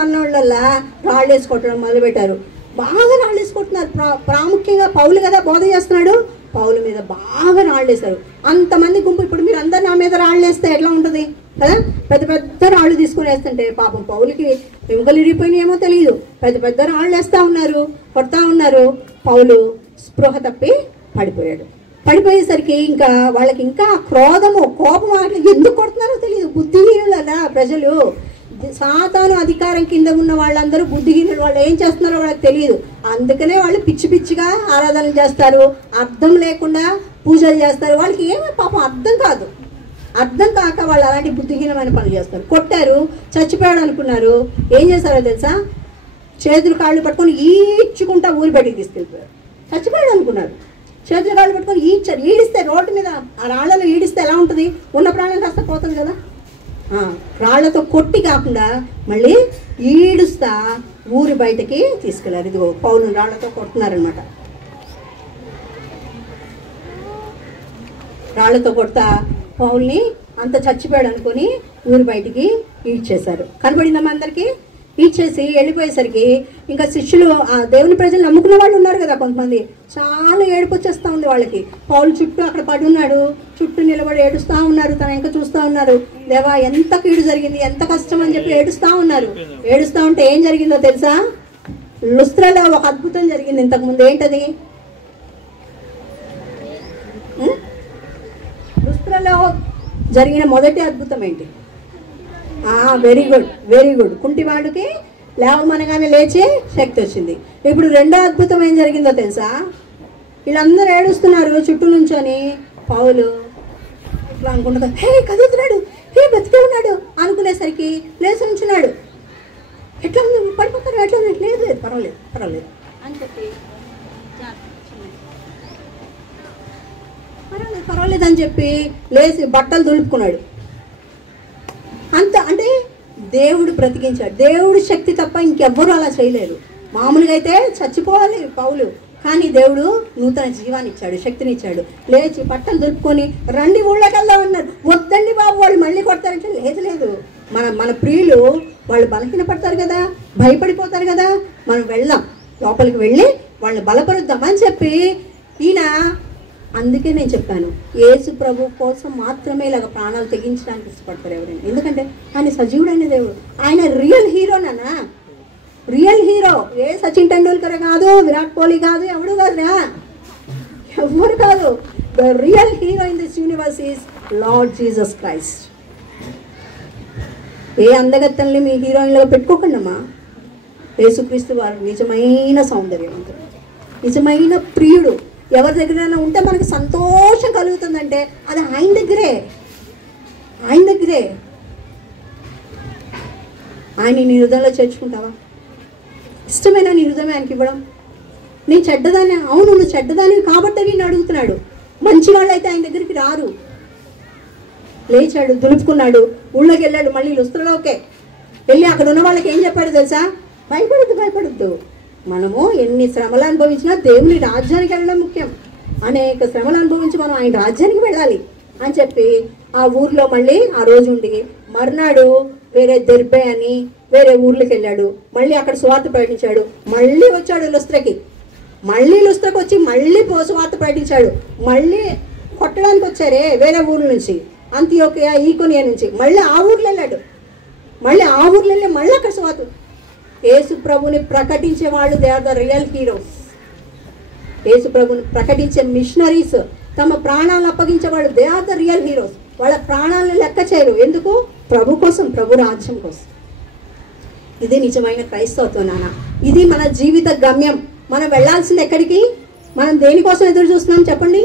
అన్న వాళ్ళల్లా రాళ్ళు వేసుకోవటం మొదలుపెట్టారు. బాగా రాళ్ళు వేసుకుంటున్నారు. ప్రాముఖ్యంగా పౌలు కదా బోధ చేస్తున్నాడు, పౌలు మీద బాగా రాళ్ళు వేస్తారు. అంతమంది గుంపు. ఇప్పుడు మీరు అందరు నా మీద రాళ్ళు వేస్తే ఎట్లా ఉంటుంది కదా? పెద్ద పెద్ద రాళ్ళు తీసుకుని వేస్తుంటే పాపం పౌలుకి ఎముకలు ఇరిగిపోయినాయేమో తెలియదు. పెద్ద పెద్ద రాళ్ళు వేస్తూ ఉన్నారు, కొడతా ఉన్నారు. పౌలు స్పృహ తప్పి పడిపోయాడు. పడిపోయేసరికి ఇంకా వాళ్ళకి ఇంకా క్రోధము, కోపం, అట్లా ఎందుకు కొడుతున్నారో తెలియదు. బుద్ధిహీనులనా ప్రజలు, సాతాను అధికారం కింద ఉన్న వాళ్ళందరూ బుద్ధిహీనులు. వాళ్ళు ఏం చేస్తున్నారో వాళ్ళకి తెలియదు. అందుకనే వాళ్ళు పిచ్చి పిచ్చిగా ఆరాధనలు చేస్తారు, అర్థం లేకుండా పూజలు చేస్తారు. వాళ్ళకి ఏమీ పాపం అర్థం కాదు. అర్థం కాక వాళ్ళు అలాంటి బుద్ధిహీనమైన పనులు చేస్తారు. కొట్టారు, చచ్చిపోయాడు అనుకున్నారు. ఏం చేశారో తెలుసా? చేతులు కాళ్ళు పట్టుకొని ఈడ్చుకుంటా ఊరి బయటికి తీసుకెళ్ళిపోయారు. చచ్చిపోయాడు అనుకున్నారు. చేతులు కాళ్ళు పట్టుకొని ఈడ్చారు. ఈడిస్తే రోడ్డు మీద ఆ రాళ్లలో ఈడిస్తే ఎలా ఉంటుంది? ఉన్న ప్రాణం కాస్త పోతుంది కదా. రాళ్లతో కొట్టి కాకుండా మళ్ళీ ఈడుస్తా ఊరి బయటకి తీసుకెళ్లారు. ఇదిగో పౌలు రాళ్లతో కొడుతున్నారనమాట. రాళ్లతో కొడతా పౌల్ని అంత చచ్చిపోయాడు అనుకొని ఊరి బయటికి ఈడ్చేశారు. కనబడిందమ్మా అందరికీ? ఈడ్చేసి వెళ్ళిపోయేసరికి ఇంకా శిష్యులు, ఆ దేవుని ప్రజలు నమ్ముకున్న వాళ్ళు ఉన్నారు కదా కొంతమంది, చాలా ఏడుపు వచ్చేస్తూ ఉంది వాళ్ళకి. పౌలు చుట్టూ అక్కడ పడి ఉన్నాడు, చుట్టూ నిలబడి ఏడుస్తూ ఉన్నారు. తన ఇంకా చూస్తూ ఉన్నారు. దేవా ఎంత కీడు జరిగింది, ఎంత కష్టం అని చెప్పి ఏడుస్తూ ఉన్నారు. ఏడుస్తూ ఉంటే ఏం జరిగిందో తెలుసా? లుస్త్రాలో ఒక అద్భుతం జరిగింది ఇంతకుముందు. ఏంటది? లుస్త్రాలో జరిగిన మొదటి అద్భుతం ఏంటి? Very good, very good. కుంటివాడికి లేవమనగానే లేచి శక్తి వచ్చింది. ఇప్పుడు రెండో అద్భుతం ఏం జరిగిందో తెలుసా? వీళ్ళందరూ ఏడుస్తున్నారు చుట్టూ నుంచొని. పౌలు ఇట్లా అనుకుంటున్నారు, హే కదులుతున్నాడు, హే బతికే ఉన్నాడు అనుకునేసరికి లేచి ఉంచున్నాడు. ఎట్లా ఉంది? పడిపోతారు, ఎట్లా ఉంది? లేదు లేదు, పర్వాలేదు పర్వాలేదు అని చెప్పి పర్వాలేదు అని చెప్పి లేచి బట్టలు దులుపుకున్నాడు. అంత అంటే దేవుడు బ్రతికించాడు. దేవుడి శక్తి తప్ప ఇంకెవ్వరూ అలా చేయలేరు. మామూలుగా అయితే చచ్చిపోవాలి పౌలు, కానీ దేవుడు నూతన జీవాన్ని ఇచ్చాడు, శక్తిని ఇచ్చాడు. లేచి బట్టలు దులుపుకొని రండి ఊళ్ళోకి వెళ్దాం అన్నారు. వద్దండి బాబు, వాళ్ళు మళ్ళీ కొడతారంటే లేదు లేదు, మన ప్రియులు వాళ్ళు బలహీన పడతారు కదా, భయపడిపోతారు కదా, మనం వెళ్దాం, లోపలికి వెళ్ళి వాళ్ళని బలపరుద్దాం అని చెప్పి ఈయన. అందుకే నేను చెప్పాను, యేసు ప్రభు కోసం మాత్రమే ఇలాగ ప్రాణాలు తెగించడానికి ఇష్టపడతారు ఎవరైనా. ఎందుకంటే ఆయన సజీవుడైన దేవుడు, ఆయన రియల్ హీరోనా, రియల్ హీరో. ఏ సచిన్ టెండూల్కర్ కాదు, విరాట్ కోహ్లీ కాదు, ఎవడు కాదురా, ఎవరు కాదు. The real hero in this universe is Lord Jesus Christ. ఏ అందగత్తల్ని మీ హీరోయిన్లో పెట్టుకోకండి అమ్మా. యేసుక్రీస్తు వారు నిజమైన సౌందర్యవంతుడు, నిజమైన ప్రియుడు. ఎవరి దగ్గరైనా ఉంటే మనకు సంతోషం కలుగుతుందంటే అది ఆయన దగ్గరే, ఆయన దగ్గరే. ఆయన నీ హృదయంలో చేర్చుకుంటావా? ఇష్టమైన నీ హృదయం ఆయనకి ఇవ్వడం. నేను చెడ్డదాన్ని, అవును నువ్వు చెడ్డదాన్ని కాబట్టి నేను అడుగుతున్నాడు. మంచి వాళ్ళు అయితే ఆయన దగ్గరికి రారు. లేచాడు, దులుపుకున్నాడు, ఊళ్ళోకి వెళ్ళాడు. మళ్ళీ లుస్త్రలోకే వెళ్ళి అక్కడ ఉన్న వాళ్ళకి ఏం చెప్పాడు తెలుసా? భయపడద్దు. మనము ఎన్ని శ్రమలు అనుభవించినా దేవుని రాజ్యానికి వెళ్ళడం ముఖ్యం. అనేక శ్రమలు అనుభవించి మనం ఆయన రాజ్యానికి వెళ్ళాలి అని చెప్పి ఆ ఊర్లో మళ్ళీ ఆ రోజు ఉండి మర్నాడు వేరే దెర్బే అని వేరే ఊర్లోకి వెళ్ళాడు. మళ్ళీ అక్కడ సువార్త ప్రకటించాడు. మళ్ళీ వచ్చాడు లుస్త్రకి. మళ్ళీ లుస్త్రకు వచ్చి మళ్ళీ సువార్త ప్రకటించాడు. మళ్ళీ కొట్టడానికి వచ్చారే వేరే ఊర్ల నుంచి, అంతియోకియా, ఈకొనియా నుంచి. మళ్ళీ ఆ ఊర్లో వెళ్ళాడు. మళ్ళీ ఆ ఊర్లో వెళ్ళి మళ్ళీ అక్కడ సువార్త. యేసు ప్రభుని ప్రకటించే వాళ్ళు they are the real heroes. యేసు ప్రభుని ప్రకటించే మిషనరీస్, తమ ప్రాణాలను అప్పగించే వాళ్ళు they are the real heroes. వాళ్ళ ప్రాణాలను లెక్క చేయరు. ఎందుకు? ప్రభు కోసం, ప్రభు రాజ్యం కోసం. ఇది నిజమైన క్రైస్తవత్వం నాన్న. ఇది మన జీవిత గమ్యం. మనం వెళ్ళాల్సింది ఎక్కడికి? మనం దేనికోసం ఎదురు చూస్తున్నాం చెప్పండి?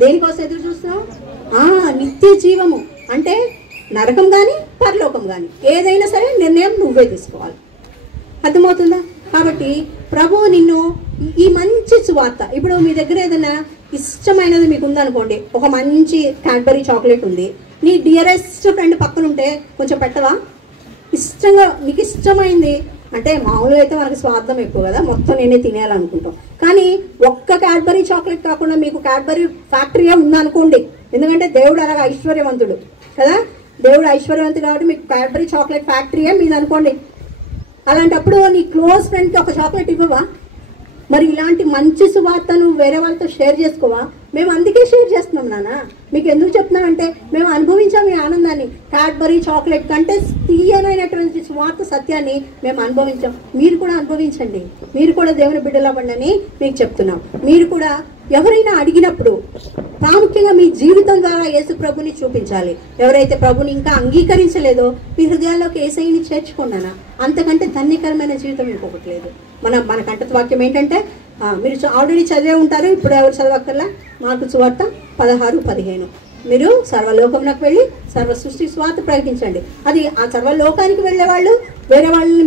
దేనికోసం ఎదురు చూస్తున్నాం? నిత్య జీవము. అంటే నరకం కానీ పరలోకం కానీ ఏదైనా సరే నిర్ణయం నువ్వే తీసుకోవాలి. అర్థమవుతుందా? కాబట్టి ప్రభు నిన్ను ఈ మంచి సువార్త, ఇప్పుడు మీ దగ్గర ఏదైనా ఇష్టమైనది మీకు ఉందనుకోండి, ఒక మంచి క్యాడ్బరీ చాక్లెట్ ఉంది, నీ డియరెస్ట్ ఫ్రెండ్ పక్కన ఉంటే కొంచెం పెట్టవా? ఇష్టంగా నీకు ఇష్టమైంది అంటే మామూలుగా అయితే మనకు స్వార్థం ఎక్కువ కదా, మొత్తం నేనే తినేయాలనుకుంటాం. కానీ ఒక్క క్యాడ్బరీ చాక్లెట్ కాకుండా మీకు క్యాడ్బరీ ఫ్యాక్టరీగా ఉందనుకోండి, ఎందుకంటే దేవుడు అలాగా ఐశ్వర్యవంతుడు కదా, దేవుడు ఐశ్వర్యవంతుడు కాబట్టి మీకు క్యాడ్బరీ చాక్లెట్ ఫ్యాక్టరీయే మీది అనుకోండి. అలాంటప్పుడు నీ క్లోజ్ ఫ్రెండ్కి ఒక చాక్లెట్ ఇవ్వవా? మరి ఇలాంటి మంచి సువార్తను వేరే వాళ్ళతో షేర్ చేసుకోవా? మేము అందుకే షేర్ చేస్తున్నాం నాన్న. మీకు ఎందుకు చెప్తున్నామంటే మేము అనుభవించాం ఈ ఆనందాన్ని. క్యాడ్బరీ చాక్లెట్ కంటే తీయనైనటువంటి సువార్త సత్యాన్ని మేము అనుభవించాం. మీరు కూడా అనుభవించండి. మీరు కూడా దేవుని బిడ్డలవ్వండి అని మీకు చెప్తున్నాం. మీరు కూడా ఎవరైనా అడిగినప్పుడు ప్రాముఖ్యంగా మీ జీవితం ద్వారా యేసు ప్రభుని చూపించాలి. ఎవరైతే ప్రభుని ఇంకా అంగీకరించలేదో మీ హృదయాల్లోకి యేసయ్యని చేర్చుకున్నానా, అంతకంటే ధన్యకరమైన జీవితం ఇంకొకటి లేదు. మన కంఠత్వాక్యం ఏంటంటే, మీరు ఆల్రెడీ చదివే ఉంటారు, ఇప్పుడు ఎవరు చదవక్కర్లా. మార్కు సువార్త 16:15. మీరు సర్వలోకమునకు వెళ్ళి సర్వ సృష్టి సువార్త ప్రకటించండి. అది ఆ సర్వలోకానికి వెళ్ళే వాళ్ళు వేరే వాళ్ళని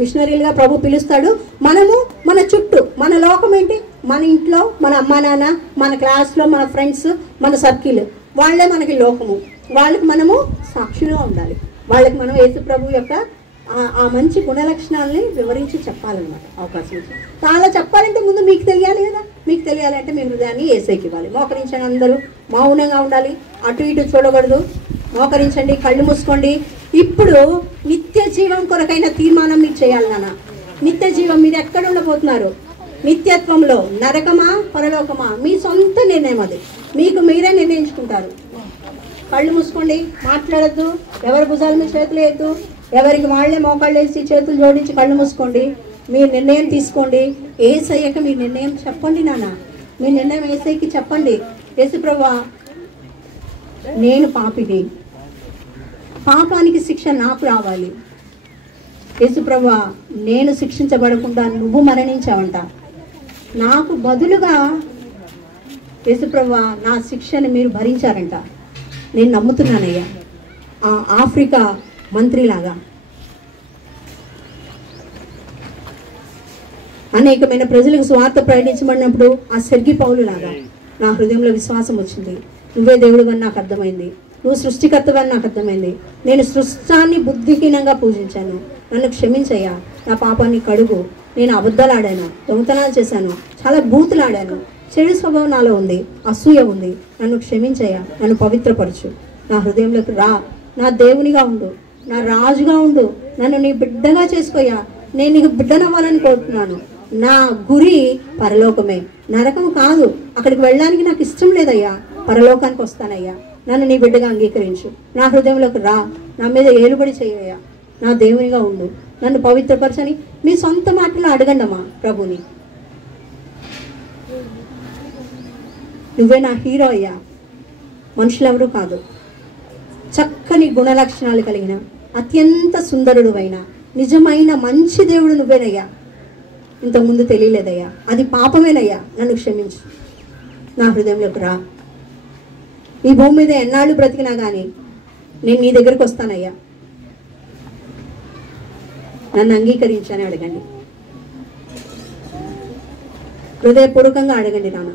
మిషనరీలుగా ప్రభు పిలుస్తాడు. మనము మన చుట్టూ, మన లోకం ఏంటి? మన ఇంట్లో మన అమ్మా నాన్న, మన క్లాస్లో మన ఫ్రెండ్స్, మన సర్కిల్, వాళ్ళే మనకి లోకము. వాళ్ళకి మనము సాక్షిగా ఉండాలి. వాళ్ళకి మనం యేసు ప్రభు యొక్క ఆ మంచి గుణలక్షణాలని వివరించి చెప్పాలన్నమాట. అవకాశం ఇచ్చి అలా చెప్పాలంటే ముందు మీకు తెలియాలి కదా. మీకు తెలియాలంటే మీ హృదయాన్ని యేసయ్యకి ఇవ్వాలి. మోకరించండి, అందరూ మౌనంగా ఉండాలి, అటు ఇటు చూడకూడదు. మోకరించండి, కళ్ళు మూసుకోండి. ఇప్పుడు నిత్య జీవం కొరకైన తీర్మానం మీరు చేయాలి నాన్న. నిత్య జీవం మీరు ఎక్కడ ఉండబోతున్నారు? నిత్యత్వంలో నరకమా పరలోకమా? మీ సొంత నిర్ణయం అది. మీకు మీరే నిర్ణయించుకుంటారు. కళ్ళు మూసుకోండి, మాట్లాడద్దు, ఎవరి భుజాల మీద చేతులు వేయద్దు, ఎవరికి వాళ్ళే మోకాళ్ళు వేసి చేతులు జోడించి కళ్ళు మూసుకోండి. మీ నిర్ణయం తీసుకోండి. యేసయ్యకి మీ నిర్ణయం చెప్పండి నాన్న. మీ నిర్ణయం యేసయ్యకి చెప్పండి. యేసుప్రభువా, నేను పాపిని, పాపానికి శిక్ష నాకు రావాలి. యేసుప్రభువా, నేను శిక్షించబడకుండా నువ్వు మరణించావంట. నాకు బదులుగా యేసుప్రభువా నా శిక్షను మీరు భరించారంట. నేను నమ్ముతున్నానయ్యా. ఆ ఆఫ్రికా మంత్రిలాగా అనేకమైన ప్రజలకు స్వార్థ ప్రకటించబడినప్పుడు ఆ సెర్గి పౌలు లాగా నా హృదయంలో విశ్వాసం వచ్చింది. నువ్వే దేవుడు అని నాకు అర్థమైంది. నువ్వు సృష్టికర్తవని నాకు అర్థమైంది. నేను సృష్టాన్ని బుద్ధిహీనంగా పూజించాను. నన్ను క్షమించయ్యా. నా పాపాన్ని కడుగు. నేను అబద్ధాలు ఆడాను, దొంగతనాలు చేశాను, చాలా బూతులాడాను, చెడు స్వభావం నాలో ఉంది, అసూయ ఉంది. నన్ను క్షమించయ్యా. నన్ను పవిత్రపరచు. నా హృదయంలోకి రా. నా దేవునిగా ఉండు, నా రాజుగా ఉండు. నన్ను నీ బిడ్డగా చేసుకోయ్యా. నేను నీకు బిడ్డనవ్వాలని కోరుతున్నాను. నా గురి పరలోకమే, నరకము కాదు. అక్కడికి వెళ్ళడానికి నాకు ఇష్టం లేదయ్యా. పరలోకానికి వస్తానయ్యా. నన్ను నీ బిడ్డగా అంగీకరించు. నా హృదయంలోకి రా. నా మీద ఏలుబడి చేయయ్యా. నా దేవునిగా ఉండు. నన్ను పవిత్రపరచని మీ సొంత మాటలు అడగండమ్మా ప్రభుని. నువ్వే నా హీరో అయ్యా, మనుషులెవరూ కాదు. చక్కని గుణలక్షణాలు కలిగిన అత్యంత సుందరుడు అయిన నిజమైన మంచి దేవుడు నువ్వేనయ్యా. ఇంతకుముందు తెలియలేదయ్యా, అది పాపమేనయ్యా. నన్ను క్షమించు. నా హృదయంలోకి రా. ఈ భూమి మీద ఎన్నాళ్ళు బ్రతికినా కానీ నేను నీ దగ్గరికి వస్తానయ్యా. నన్ను అంగీకరించని అడగండి. హృదయపూర్వకంగా అడగండి నాన్న.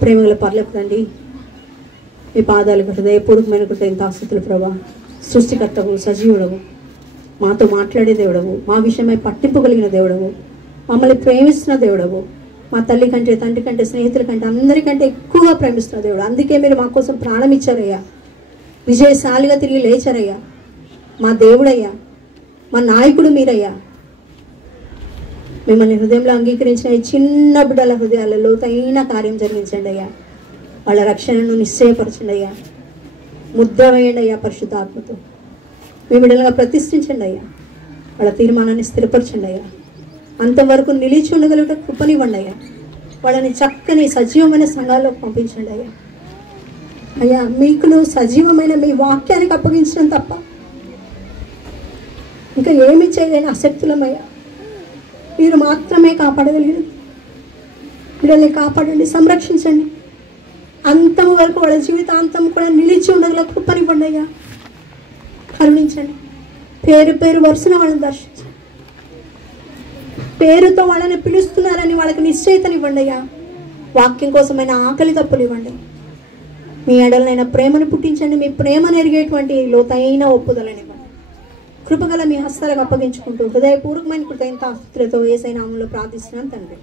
ప్రేమగల పర్లకు రండి. మీ పాదాలకు హృదయపూర్వకమైన కృతజ్ఞతాస్తుతులు ప్రభా. సృష్టికర్తవు, సజీవుడవు, మాతో మాట్లాడే దేవుడవు, మా విషయమై పట్టింపు కలిగిన దేవుడవు, మమ్మల్ని ప్రేమిస్తున్న దేవుడవు, మా తల్లి కంటే, తండ్రి కంటే, స్నేహితుల కంటే, అందరికంటే ఎక్కువగా ప్రేమిస్తున్న దేవుడు. అందుకే మీరు మా కోసం ప్రాణం ఇచ్చారయ్యా. విజయశాలిగా తిరిగి లేచారయ్యా. మా దేవుడయ్యా, మా నాయకుడు మీరయ్యా. మిమ్మల్ని హృదయంలో అంగీకరించిన ఈ చిన్న బిడ్డల హృదయాలలో లోతైన కార్యం జరిగించండి అయ్యా. వాళ్ళ రక్షణను నిశ్చయపరచండి అయ్యా. ముద్ర వేయండి అయ్యా పరిశుద్ధాత్మతో. మీ బిడ్డలుగా ప్రతిష్ఠించండి అయ్యా. వాళ్ళ తీర్మానాన్ని స్థిరపరచండి అయ్యా. అంతవరకు నిలిచి ఉండగలుగుట కృపనివ్వండి అయ్యా. వాళ్ళని చక్కని సజీవమైన సంఘాల్లో పంపించండి అయ్యా. అయ్యా, మీకు సజీవమైన మీ వాక్యానికి అప్పగించడం తప్ప ఇంకా ఏమి చేయలేని అశక్తులమయ్యా. మీరు మాత్రమే కాపాడగలిగిన బిడ్డల్ని కాపాడండి, సంరక్షించండి. అంతం వరకు వాళ్ళ జీవితాంతం కూడా నిలిచి ఉండగల కృపనివ్వండి అయ్యా. కరుణించండి. పేరు పేరు వరుసన వాళ్ళని దర్శించండి. పేరుతో వాళ్ళని పిలుస్తున్నారని వాళ్ళకి నిశ్చయితనివ్వండి అయ్యా. వాక్యం కోసమైన ఆకలి తప్పులు ఇవ్వండి. మీ ఎడలైన ప్రేమను పుట్టించండి. మీ ప్రేమను ఎరిగేటువంటి లోతైన ఒప్పుదలని ఇవ్వండి. కృపగల మీ హస్తాలకు అప్పగించుకుంటూ హృదయపూర్వకమైన కృతజ్ఞతాస్తుతులతో యేసయ్య నామములో ప్రార్థిస్తున్నాను తండ్రి.